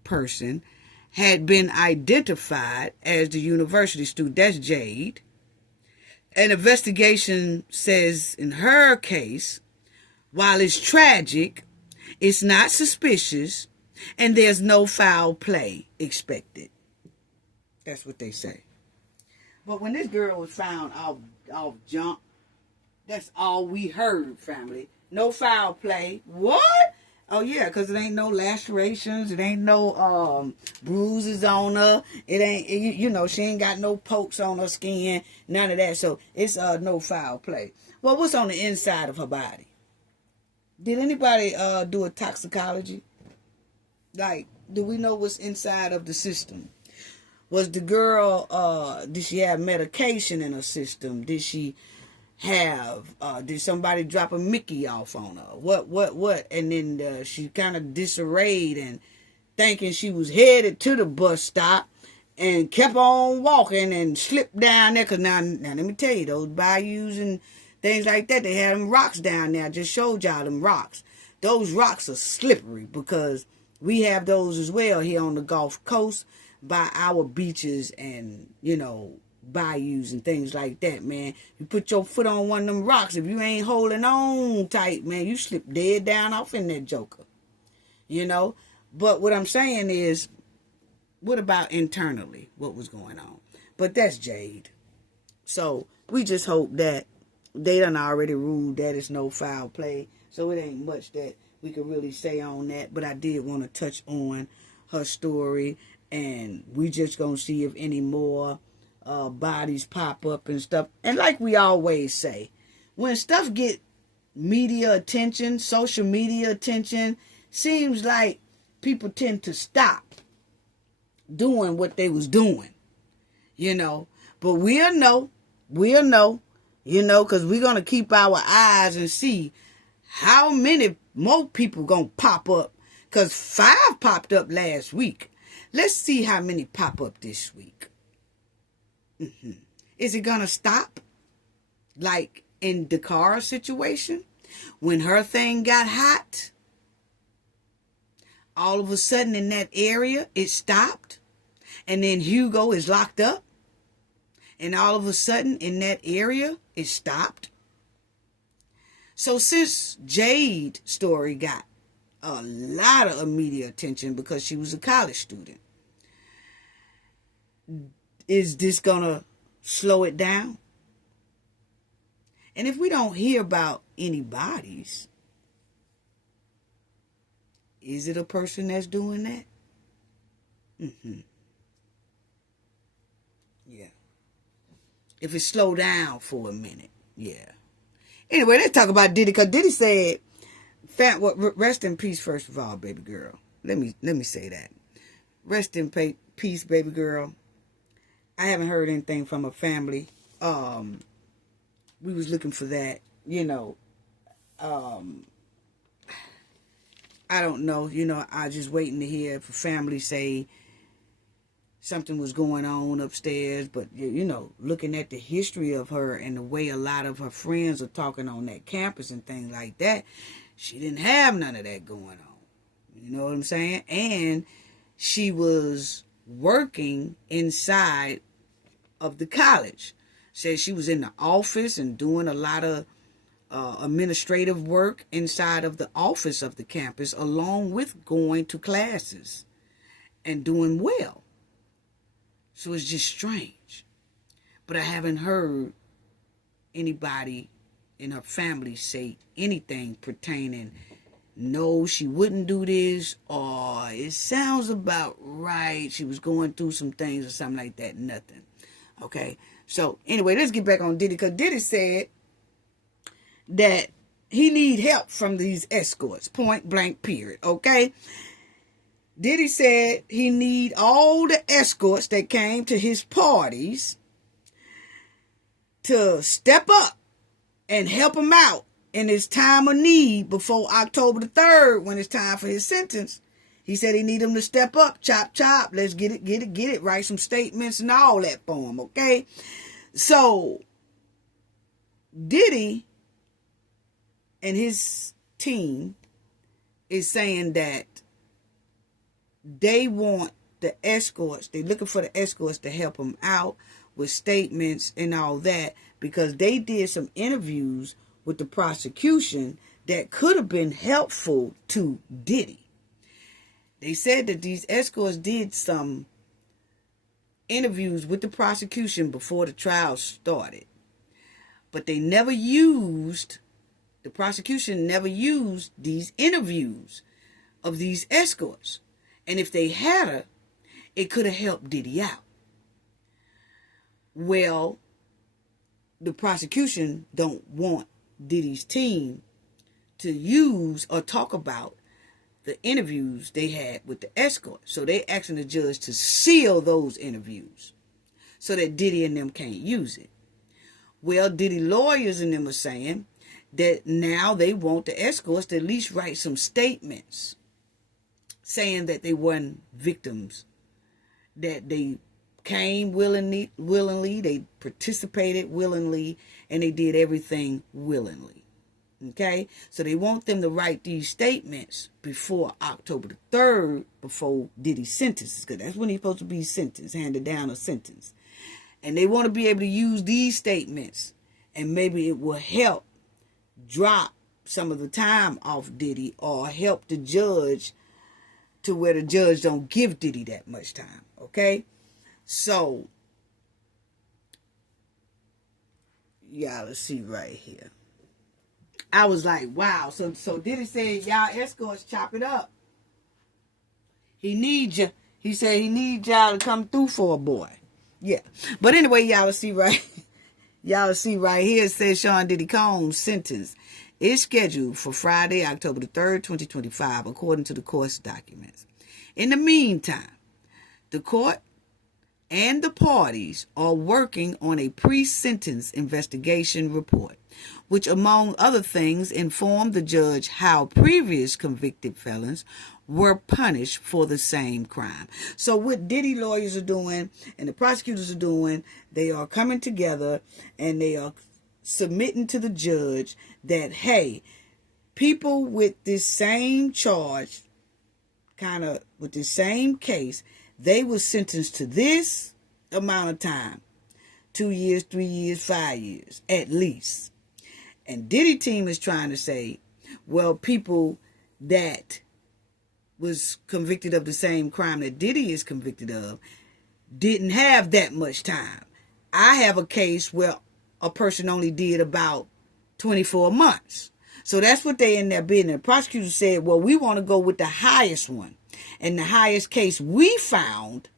person had been identified as the university student. That's Jade. An investigation says in her case, while it's tragic, it's not suspicious, and there's no foul play expected. That's what they say. But when this girl was found off jump, that's all we heard, family. No foul play. What? Oh, yeah, because it ain't no lacerations. It ain't no bruises on her. It ain't, you know, she ain't got no pokes on her skin. None of that. So it's no foul play. Well, what's on the inside of her body? Did anybody do a toxicology? Like, do we know what's inside of the system? Was the girl, did she have medication in her system? Did she have, did somebody drop a Mickey off on her? What? And then she kind of disarrayed and thinking she was headed to the bus stop and kept on walking and slipped down there. Because now let me tell you, those bayous and things like that, they had them rocks down there. I just showed y'all them rocks. Those rocks are slippery because we have those as well here on the Gulf Coast by our beaches and, you know, bayous and things like that, man. You put your foot on one of them rocks, if you ain't holding on tight, man, you slip dead down off in that joker. You know? But what I'm saying is, what about internally? What was going on? But that's Jade. So we just hope that they done already ruled that it's no foul play. So it ain't much that we could really say on that. But I did want to touch on her story. And we just gonna see if any more bodies pop up and stuff. And like we always say, when stuff get media attention, social media attention, seems like people tend to stop doing what they was doing, you know. But we'll know, you know, because we're going to keep our eyes and see how many more people going to pop up. Because 5 popped up last week. Let's see how many pop up this week. Is it going to stop? Like in the car situation, when her thing got hot, all of a sudden in that area, it stopped. And then Hugo is locked up. And all of a sudden in that area, it stopped. So since Jade's story got a lot of media attention because she was a college student, is this going to slow it down? And if we don't hear about any bodies, is it a person that's doing that? Yeah. If it slow down for a minute, yeah. Anyway, let's talk about Diddy, because Diddy said, rest in peace, first of all, baby girl. Let me say that. Rest in peace, baby girl. I haven't heard anything from her family. We was looking for that, you know. I don't know, you know, I just waiting to hear if a family say something was going on upstairs. But, you know, looking at the history of her and the way a lot of her friends are talking on that campus and things like that, she didn't have none of that going on. You know what I'm saying? And she was working inside of the college. Said she was in the office and doing a lot of administrative work inside of the office of the campus, along with going to classes and doing well. So it's just strange. But I haven't heard anybody in her family say anything pertaining, no, she wouldn't do this, or it sounds about right, she was going through some things or something like that. Nothing. Okay? So, anyway, let's get back on Diddy, because Diddy said that he need help from these escorts, point blank period, okay? Diddy said he need all the escorts that came to his parties to step up and help him out in his time of need before October the 3rd, when it's time for his sentence. He said he need them to step up, chop, chop, let's get it, write some statements and all that for him, okay? So, Diddy and his team is saying that they want the escorts, they're looking for the escorts to help them out with statements and all that, because they did some interviews with the prosecution that could have been helpful to Diddy. They said that these escorts did some interviews with the prosecution before the trial started, but they never used, the prosecution never used these interviews of these escorts. And if they had her, it could have helped Diddy out. Well, the prosecution don't want Diddy's team to use or talk about the interviews they had with the escort. So they asking the judge to seal those interviews so that Diddy and them can't use it. Well, Diddy lawyers and them are saying that now they want the escorts to at least write some statements saying that they weren't victims, that they came willingly, they participated willingly, and they did everything willingly. Okay? So they want them to write these statements before October the 3rd, before Diddy's sentence, because that's when he's supposed to be sentenced, handed down a sentence. And they want to be able to use these statements, and maybe it will help drop some of the time off Diddy, or help the judge to where the judge don't give Diddy that much time. Okay? So, y'all, let's see right here. I was like, wow. So Diddy said, y'all escorts, chop it up. He needs you. He said he needs y'all to come through for a boy. Yeah. But anyway, y'all see right here, it says Sean Diddy Combs' sentence is scheduled for Friday, October the 3rd, 2025, according to the court's documents. In the meantime, the court and the parties are working on a pre-sentence investigation report, which, among other things, informed the judge how previous convicted felons were punished for the same crime. So what Diddy lawyers are doing and the prosecutors are doing, they are coming together and they are submitting to the judge that, hey, people with this same charge, kind of with the same case, they were sentenced to this amount of time. 2 years, 3 years, 5 years, at least. And Diddy team is trying to say, well, people that was convicted of the same crime that Diddy is convicted of didn't have that much time. I have a case where a person only did about 24 months. So that's what they in there bidding. The prosecutor said, well, we want to go with the highest one. And the highest case we found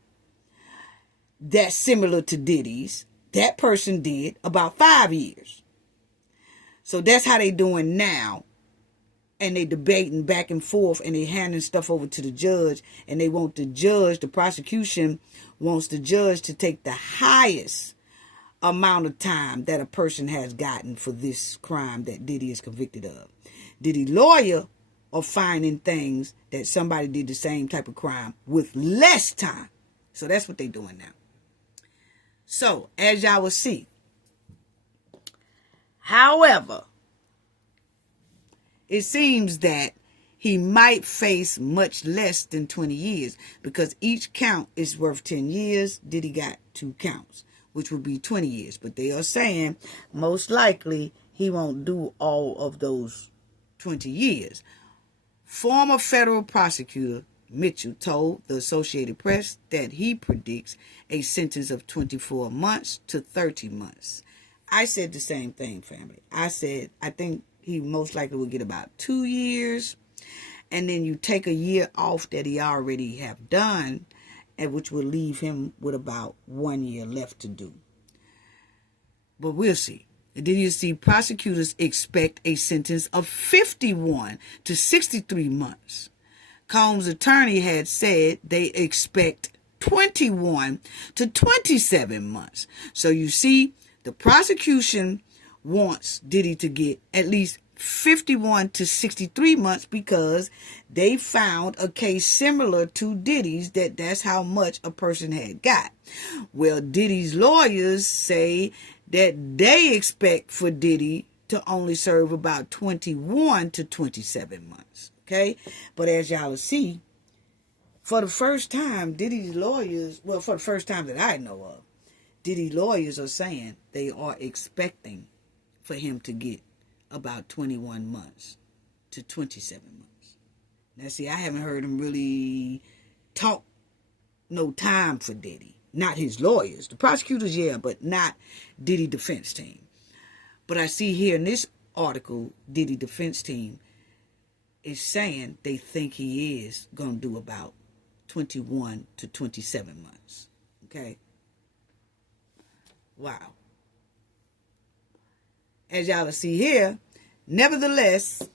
that's similar to Diddy's, that person did about 5 years. So that's how they doing now. And they debating back and forth and they handing stuff over to the judge. And they want the judge, the prosecution wants the judge to take the highest amount of time that a person has gotten for this crime that Diddy is convicted of. Diddy lawyer are finding things that somebody did the same type of crime with less time. So that's what they're doing now. So, as y'all will see. However, it seems that he might face much less than 20 years because each count is worth 10 years. Diddy got 2 counts, which would be 20 years. But they are saying most likely he won't do all of those 20 years. Former federal prosecutor Mitchell told the Associated Press that he predicts a sentence of 24 months to 30 months. I said the same thing, family. I said I think he most likely will get about 2 years. And then you take a year off that he already have done, and which will leave him with about 1 year left to do. But we'll see. And then you see prosecutors expect a sentence of 51 to 63 months. Combs' attorney had said they expect 21 to 27 months. So you see, the prosecution wants Diddy to get at least 51 to 63 months because they found a case similar to Diddy's that's how much a person had got. Well, Diddy's lawyers say that they expect for Diddy to only serve about 21 to 27 months. Okay? But as y'all will see, for the first time, Diddy's lawyers, well, for the first time that I know of, Diddy lawyers are saying they are expecting for him to get about 21 months to 27 months. Now, see, I haven't heard him really talk no time for Diddy. Not his lawyers. The prosecutors, yeah, but not Diddy defense team. But I see here in this article, Diddy defense team is saying they think he is going to do about 21 to 27 months. Okay? Wow. As y'all will see here, nevertheless,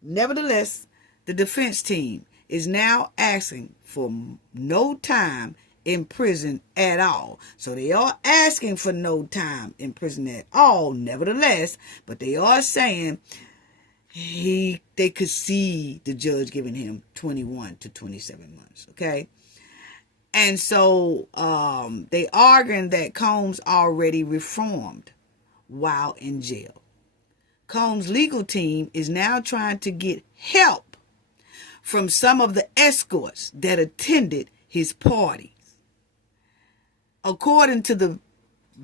the defense team is now asking for no time in prison at all. So they are asking for no time in prison at all, nevertheless, but they are saying they could see the judge giving him 21 to 27 months, okay? And so they arguing that Combs already reformed while in jail. Combs' legal team is now trying to get help from some of the escorts that attended his parties. According to the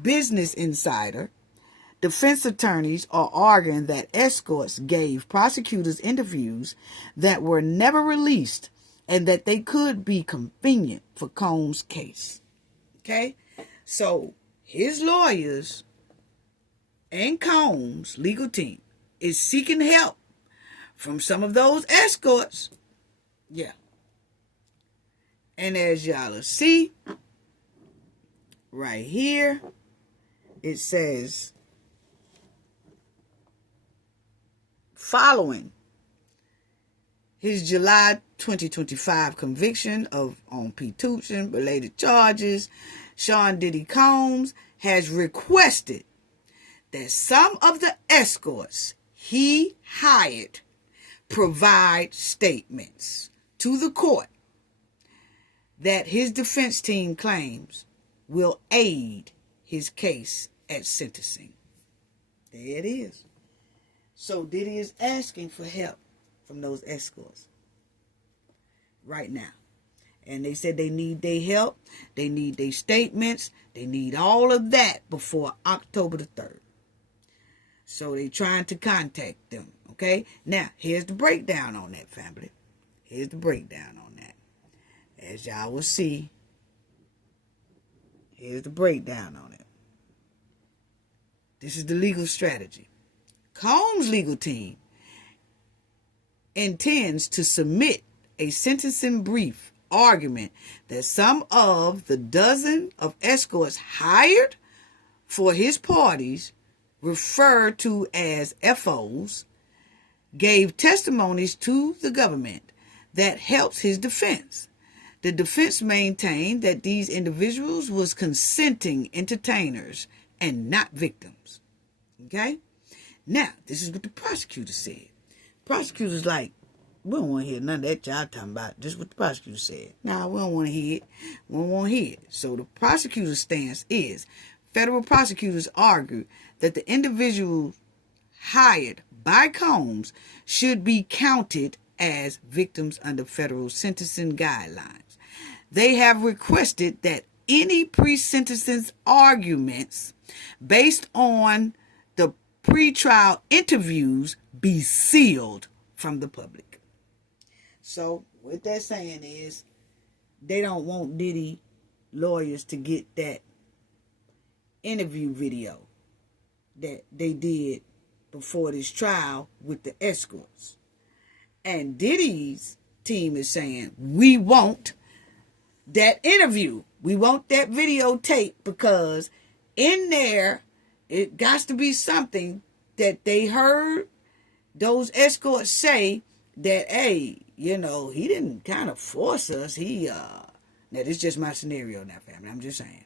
Business Insider, defense attorneys are arguing that escorts gave prosecutors interviews that were never released and that they could be convenient for Combs' case. Okay? So, his lawyers and Combs' legal team is seeking help from some of those escorts. Yeah. And as y'all will see, right here, it says, following his July 2025 conviction on P. Toussaint related charges, Sean Diddy Combs has requested that some of the escorts he hired provide statements to the court that his defense team claims will aid his case at sentencing. There it is. So Diddy is asking for help from those escorts right now. And they said they need their help, they need their statements, they need all of that before October the 3rd. So they're trying to contact them, okay? Now, here's the breakdown on that, family. Here's the breakdown on that. As y'all will see, here's the breakdown on it. This is the legal strategy. Combs' legal team intends to submit a sentencing brief argument that some of the dozen of escorts hired for his parties, referred to as FOs, gave testimonies to the government that helps his defense. The defense maintained that these individuals was consenting entertainers and not victims. Okay? Now, this is what the prosecutor said. Prosecutor's like, we don't want to hear none of that y'all talking about. Just what the prosecutor said. Nah, we don't want to hear it. We don't want to hear it. So the prosecutor's stance is, federal prosecutors argue that the individuals hired by Combs should be counted as victims under federal sentencing guidelines. They have requested that any pre-sentencing arguments based on the pretrial interviews be sealed from the public. So what they're saying is they don't want Diddy lawyers to get that interview video that they did before this trial with the escorts. And Diddy's team is saying, we want that interview. We want that videotape because in there, it got to be something that they heard those escorts say that, hey, you know, he didn't kind of force us. Now this is just my scenario now, family. I'm just saying.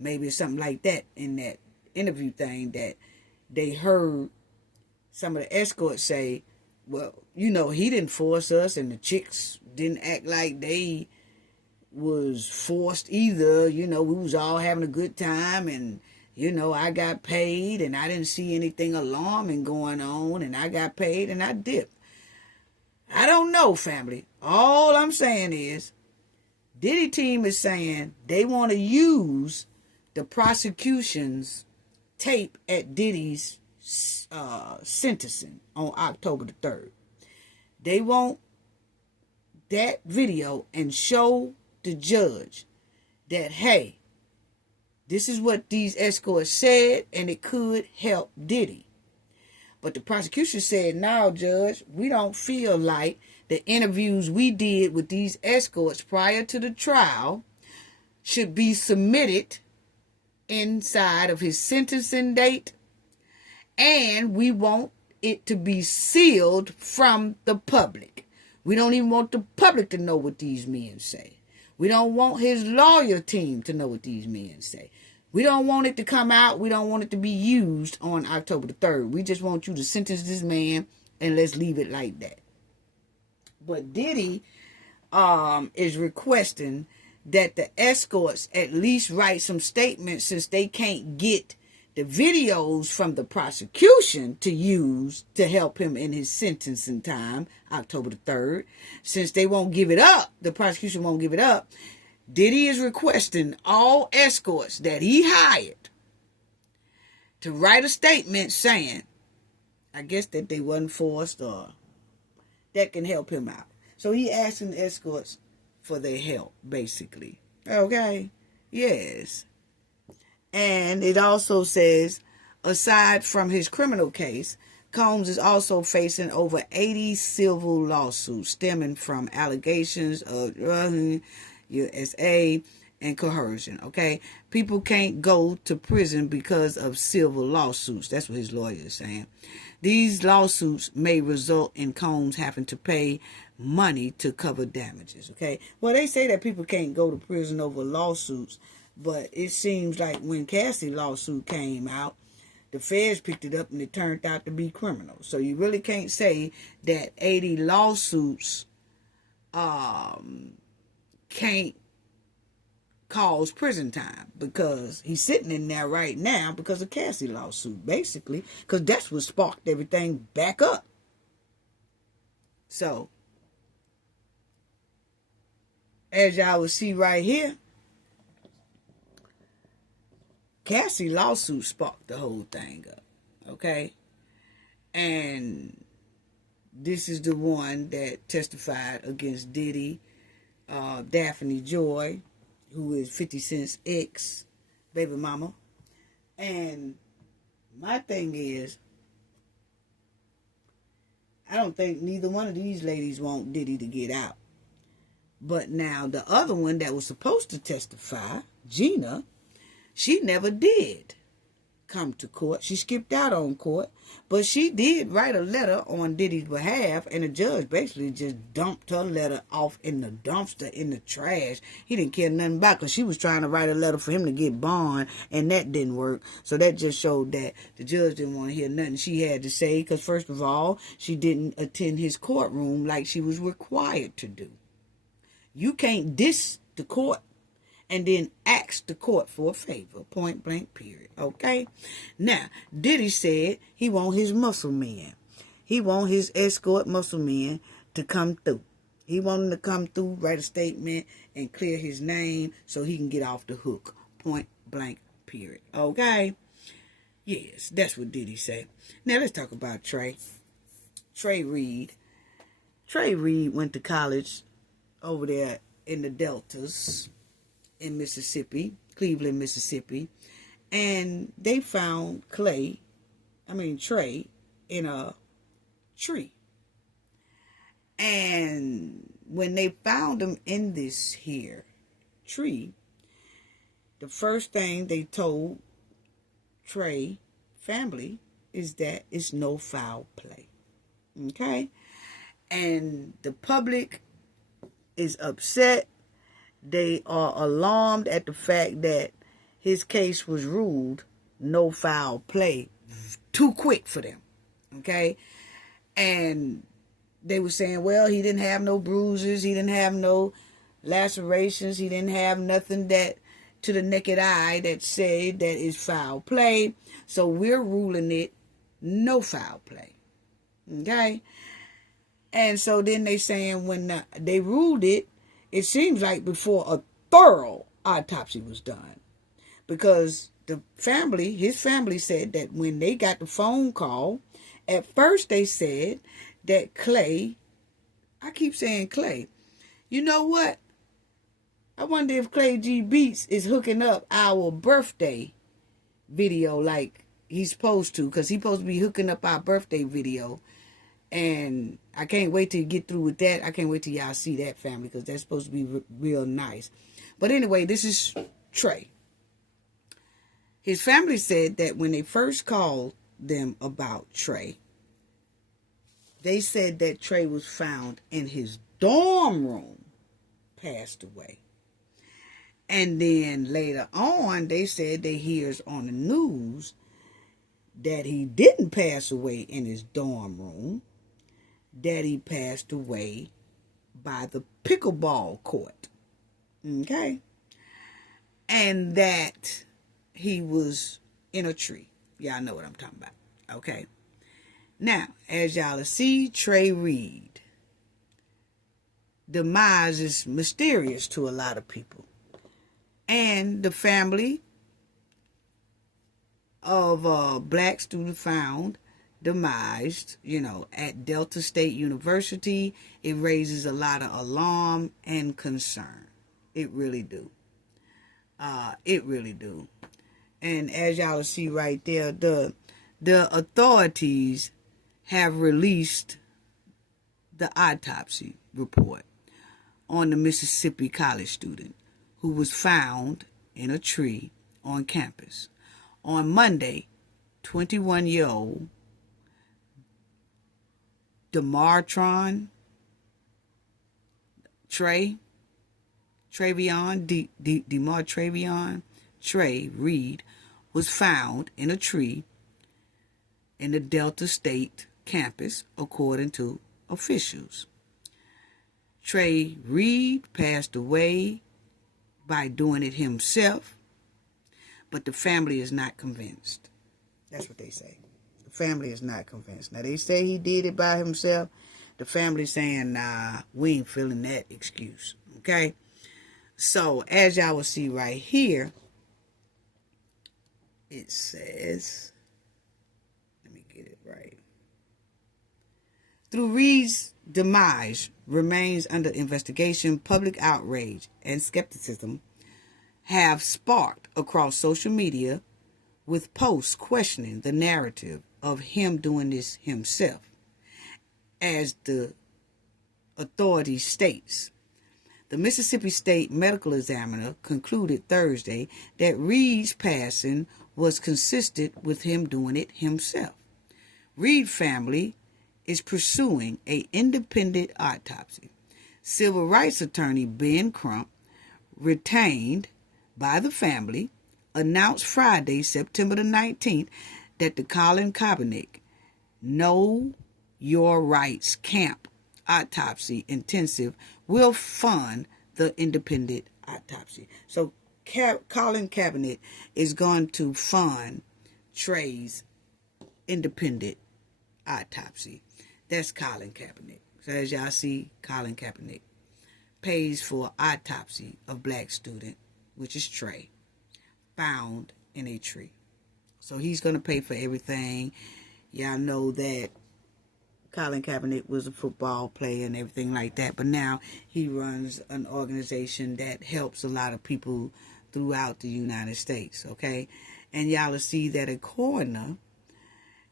Maybe it's something like that in that interview thing that they heard some of the escorts say, well, you know, he didn't force us, and the chicks didn't act like they was forced either. You know, we was all having a good time, and, you know, I got paid, and I didn't see anything alarming going on, and I got paid, and I dipped. I don't know, family. All I'm saying is, Diddy team is saying they want to use the prosecution's tape at Diddy's sentencing on October the 3rd. They want that video and show the judge that, hey, this is what these escorts said, and it could help Diddy. But the prosecution said, no, Judge, we don't feel like the interviews we did with these escorts prior to the trial should be submitted inside of his sentencing date, and we want it to be sealed from the public. We don't even want the public to know what these men say. We don't want his lawyer team to know what these men say. We don't want it to come out. We don't want it to be used on October the 3rd. We just want you to sentence this man, and let's leave it like that. But Diddy is requesting that the escorts at least write some statements, since they can't get the videos from the prosecution to use to help him in his sentencing time, October the 3rd. Since they won't give it up, the prosecution won't give it up, Diddy is requesting all escorts that he hired to write a statement saying, I guess that they wasn't forced or that can help him out. So he asking the escorts for their help, basically. Okay? Yes. And it also says, aside from his criminal case, Combs is also facing over 80 civil lawsuits stemming from allegations of USA and coercion, okay? People can't go to prison because of civil lawsuits. That's what his lawyer is saying. These lawsuits may result in Combs having to pay money to cover damages, okay? Well, they say that people can't go to prison over lawsuits, but it seems like when Cassie's lawsuit came out, the feds picked it up and it turned out to be criminal. So you really can't say that 80 lawsuits can't cause prison time, because he's sitting in there right now because of Cassie lawsuit, basically, because that's what sparked everything back up. So, as y'all will see right here, Cassie lawsuit sparked the whole thing up, okay? And this is the one that testified against Diddy, Daphne Joy, who is 50 Cent's ex baby mama. And my thing is, I don't think neither one of these ladies want Diddy to get out. But now the other one that was supposed to testify, Gina, she never did come to court. She skipped out on court, but she did write a letter on Diddy's behalf, and the judge basically just dumped her letter off in the dumpster, in the trash. He didn't care nothing about it, because she was trying to write a letter for him to get bond, and that didn't work. So that just showed that the judge didn't want to hear nothing she had to say, because first of all, she didn't attend his courtroom like she was required to do. You can't diss the court and then ask the court for a favor, point blank, period, okay? Now, Diddy said he want his muscle men. He want his escort muscle men to come through. He want them to come through, write a statement, and clear his name so he can get off the hook, point blank, period, okay? Yes, that's what Diddy said. Now, let's talk about Trey. Trey Reed. Trey Reed went to college over there in the Deltas in Mississippi, Cleveland, Mississippi, and they found Trey in a tree. And when they found him in this here tree, the first thing they told Trey family is that it's no foul play. Okay? And the public is upset. They are alarmed at the fact that his case was ruled no foul play too quick for them. Okay? And they were saying, well, he didn't have no bruises. He didn't have no lacerations. He didn't have nothing that to the naked eye that said that is foul play. So we're ruling it no foul play. Okay? And so then they saying when they ruled it, it seems like before a thorough autopsy was done. Because his family said that when they got the phone call, at first they said that Clay, I keep saying Clay, you know what? I wonder if Clay G Beats is hooking up our birthday video like he's supposed to, because he's supposed to be hooking up our birthday video. And I can't wait to get through with that. I can't wait till y'all see that, family, because that's supposed to be real nice. But anyway, this is Trey. His family said that when they first called them about Trey, they said that Trey was found in his dorm room, passed away. And then later on, they said they hears on the news that he didn't pass away in his dorm room, that he passed away by the pickleball court. Okay? And that he was in a tree. Y'all know what I'm talking about. Okay? Now, as y'all see, Trey Reed. Demise is mysterious to a lot of people. And the family of black student found demised, at Delta State University. It raises a lot of alarm and concern. It really do. It really do. And as y'all see right there, the authorities have released the autopsy report on the Mississippi college student who was found in a tree on campus. On Monday, 21-year-old DeMartron Trey Reed was found in a tree in the Delta State campus, according to officials. Trey Reed passed away by doing it himself, but the family is not convinced. That's what they say. The family is not convinced. Now, they say he did it by himself. The family saying, nah, we ain't feeling that excuse. Okay? So, as y'all will see right here, it says, let me get it right. Through Reed's demise remains under investigation, public outrage and skepticism have sparked across social media, with posts questioning the narrative of him doing this himself. As the authority states, the Mississippi State Medical Examiner concluded Thursday that Reed's passing was consistent with him doing it himself. Reed family is pursuing an independent autopsy. Civil rights attorney Ben Crump, retained by the family, announced Friday, September the 19th, that the Colin Kaepernick Know Your Rights Camp Autopsy Intensive will fund the independent autopsy. So Colin Kaepernick is going to fund Trey's independent autopsy. That's Colin Kaepernick. So as y'all see, Colin Kaepernick pays for autopsy of black student, which is Trey, found in a tree. So he's going to pay for everything. Y'all know that Colin Kaepernick was a football player and everything like that, but now he runs an organization that helps a lot of people throughout the United States, okay? And y'all will see that a coroner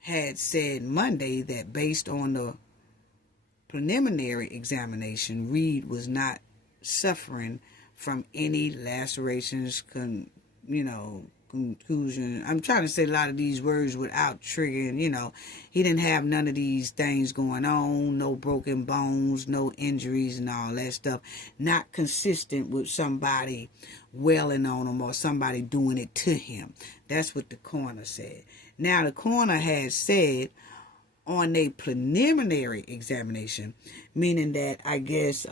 had said Monday that based on the preliminary examination, Reed was not suffering from any lacerations, conclusion. I'm trying to say a lot of these words without triggering, he didn't have none of these things going on, no broken bones, no injuries and all that stuff, not consistent with somebody wailing on him or somebody doing it to him. That's what the coroner said. Now, the coroner had said on a preliminary examination, meaning that I guess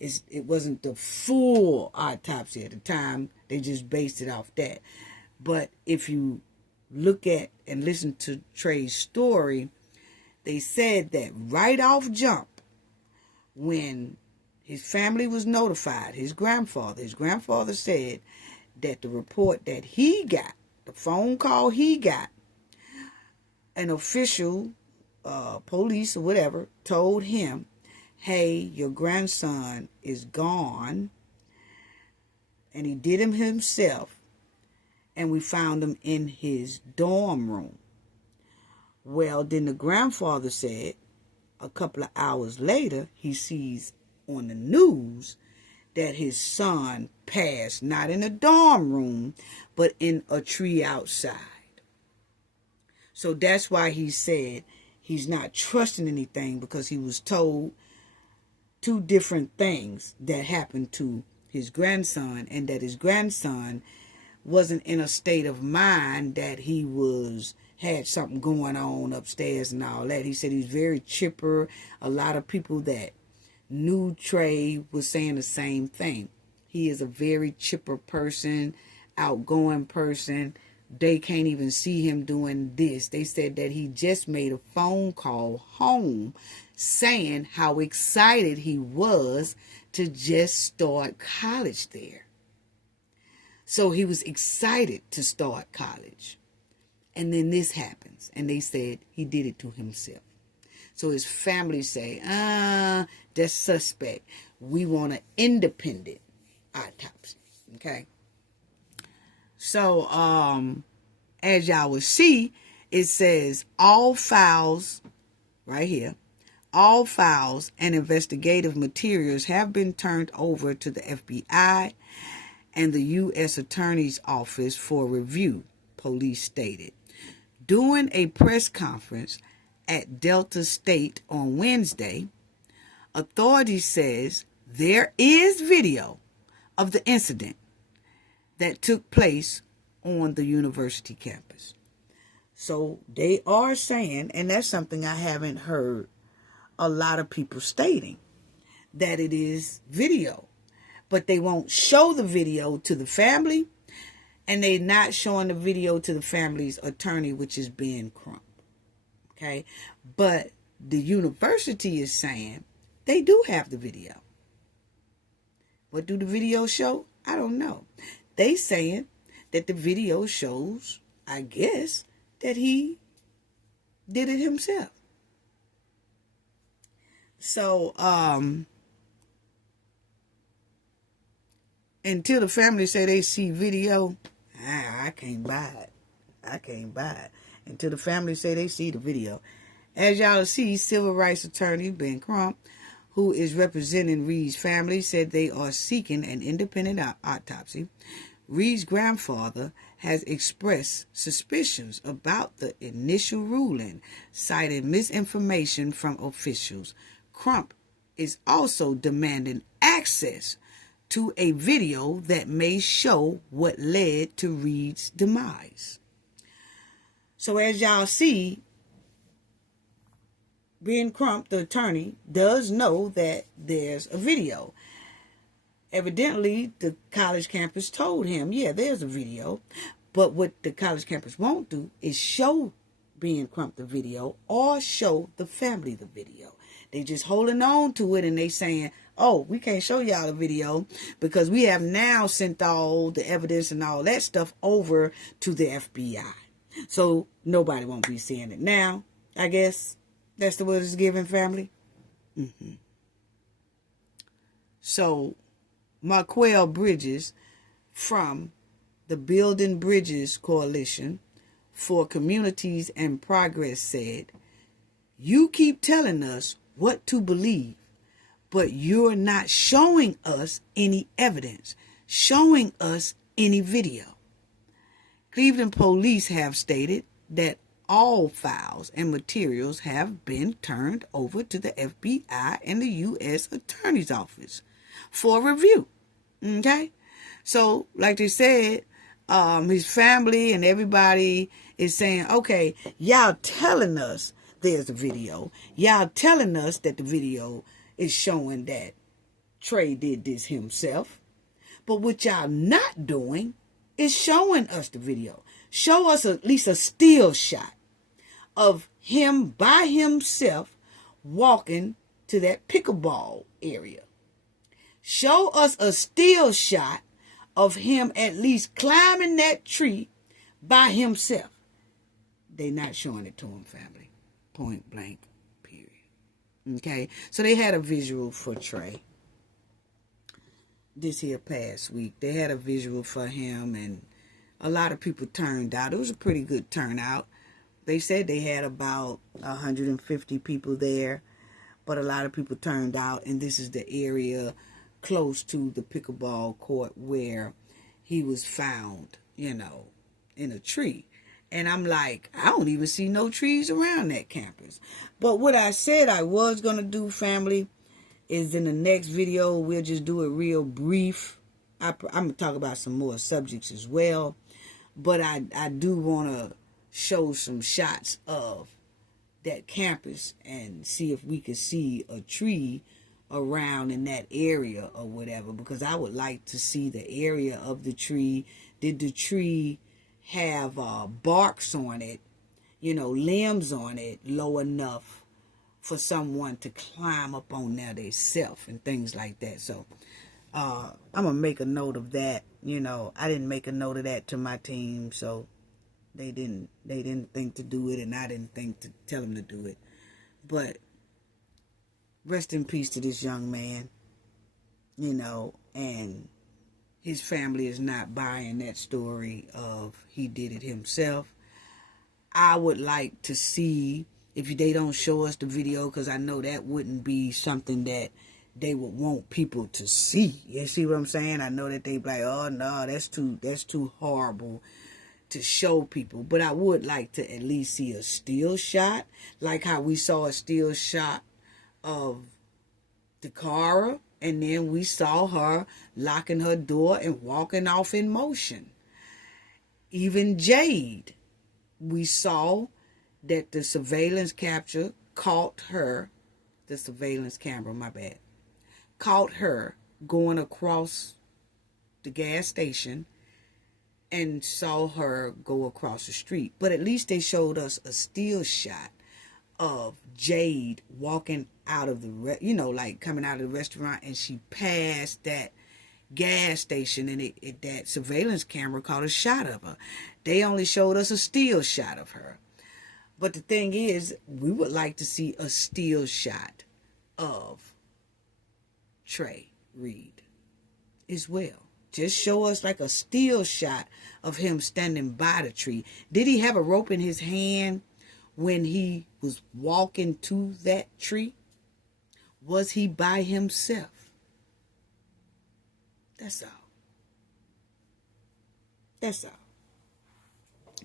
it wasn't the full autopsy at the time. They just based it off that. But if you look at and listen to Trey's story, they said that right off jump, when his family was notified, his grandfather said that the report that he got, the phone call he got, an official, police or whatever, told him, hey, your grandson is gone, and he did him himself, and we found him in his dorm room. Well, then the grandfather said a couple of hours later, he sees on the news that his son passed, not in a dorm room, but in a tree outside. So that's why he said he's not trusting anything, because he was told two different things that happened to his grandson, and that his grandson wasn't in a state of mind that he had something going on upstairs and all that. He said he's very chipper. A lot of people that knew Trey was saying the same thing. He is a very chipper person, outgoing person. They can't even see him doing this. They said that he just made a phone call home saying how excited he was to just start college there. So he was excited to start college. And then this happens. And they said he did it to himself. So his family say, that's suspect. We want an independent autopsy. Okay? So, as y'all will see, it says all files, right here, all files and investigative materials have been turned over to the FBI and the U.S. Attorney's Office for review, police stated. During a press conference at Delta State on Wednesday, authorities says there is video of the incident that took place on the university campus. So they are saying, and that's something I haven't heard a lot of people stating, that it is video. But they won't show the video to the family, and they're not showing the video to the family's attorney, which is Ben Crump. Okay? But the university is saying they do have the video. What do the video show? I don't know. They saying that the video shows, I guess, that he did it himself. So, until the family say they see video, I can't buy it. I can't buy it. Until the family say they see the video. As y'all see, civil rights attorney Ben Crump, who is representing Reed's family, said they are seeking an independent autopsy. Reed's grandfather has expressed suspicions about the initial ruling, citing misinformation from officials. Crump is also demanding access to a video that may show what led to Reed's demise. So as y'all see, Ben Crump, the attorney, does know that there's a video. Evidently, the college campus told him, yeah, there's a video. But what the college campus won't do is show Ben Crump the video or show the family the video. They just holding on to it, and they saying, oh, we can't show y'all the video because we have now sent all the evidence and all that stuff over to the FBI. So nobody won't be seeing it now, I guess. That's the word it's given, family. So Marquel Bridges from the Building Bridges Coalition for Communities and Progress said, you keep telling us what to believe, but you're not showing us any evidence, showing us any video. Cleveland police have stated that all files and materials have been turned over to the FBI and the U.S. Attorney's Office for review. Okay? So, like they said, his family and everybody is saying, okay, y'all telling us there's a video. Y'all telling us that the video is showing that Trey did this himself. But what y'all not doing is showing us the video. Show us at least a still shot of him by himself walking to that pickleball area. Show us a still shot of him at least climbing that tree by himself. They not showing it to him, family. Point blank, period. Okay? So they had a visual for Trey this here past week. They had a visual for him, and a lot of people turned out. It was a pretty good turnout. They said they had about 150 people there, but a lot of people turned out, and this is the area close to the pickleball court where he was found, in a tree. And I'm like, I don't even see no trees around that campus. But what I said I was going to do, family, is in the next video, we'll just do it real brief. I'm going to talk about some more subjects as well. But I do want to show some shots of that campus and see if we could see a tree around in that area or whatever, because I would like to see the area of the tree. Did the tree have barks on it, limbs on it low enough for someone to climb up on there themselves and things like that? So I'm gonna make a note of that. I didn't make a note of that to my team, so they didn't think to do it, and I didn't think to tell them to do it. But rest in peace to this young man, and his family is not buying that story of he did it himself. I would like to see, if they don't show us the video, because I know that wouldn't be something that they would want people to see. You see what I'm saying? I know that they be like, oh no, that's too horrible to show people. But I would like to at least see a still shot, like how we saw a still shot of Dakara, and then we saw her locking her door and walking off in motion. Even Jade, we saw that the surveillance capture caught her, the surveillance camera, my bad, caught her going across the gas station and saw her go across the street. But at least they showed us a still shot of Jade walking out of the, like coming out of the restaurant, and she passed that gas station, and that surveillance camera caught a shot of her. They only showed us a still shot of her. But the thing is, we would like to see a still shot of Trey Reed as well. Just show us like a still shot of him standing by the tree. Did he have a rope in his hand when he was walking to that tree? Was he by himself? That's all. That's all.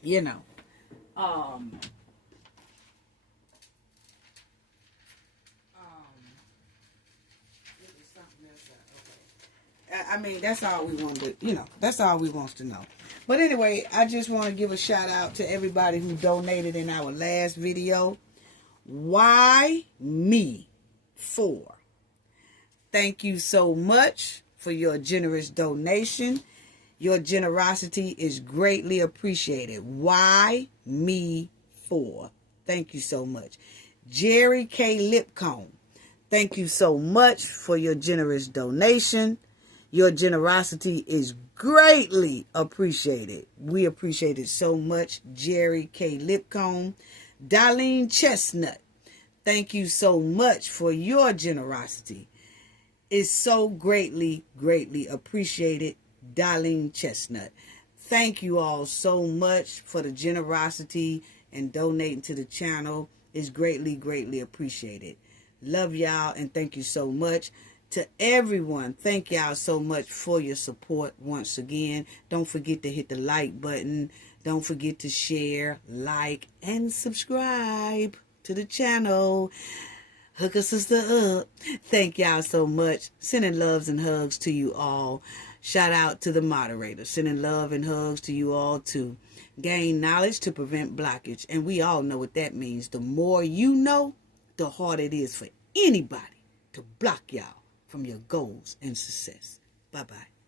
You know. I mean, that's all we want to, that's all we want to know. But anyway, I just want to give a shout out to everybody who donated in our last video. Why me? For. Thank you so much for your generous donation. Your generosity is greatly appreciated. Why me? For. Thank you so much. Jerry K. Lipcomb, thank you so much for your generous donation. Your generosity is greatly appreciated. We appreciate it so much. Jerry K. Lipcomb. Darlene Chestnut, thank you so much for your generosity. It's so greatly, greatly appreciated. Darlene Chestnut. Thank you all so much for the generosity and donating to the channel. It's greatly, greatly appreciated. Love y'all and thank you so much. To everyone, thank y'all so much for your support once again. Don't forget to hit the like button. Don't forget to share, like, and subscribe to the channel. Hook a sister up. Thank y'all so much. Sending loves and hugs to you all. Shout out to the moderator. Sending love and hugs to you all to gain knowledge to prevent blockage. And we all know what that means. The more you know, the harder it is for anybody to block y'all from your goals and success. Bye-bye.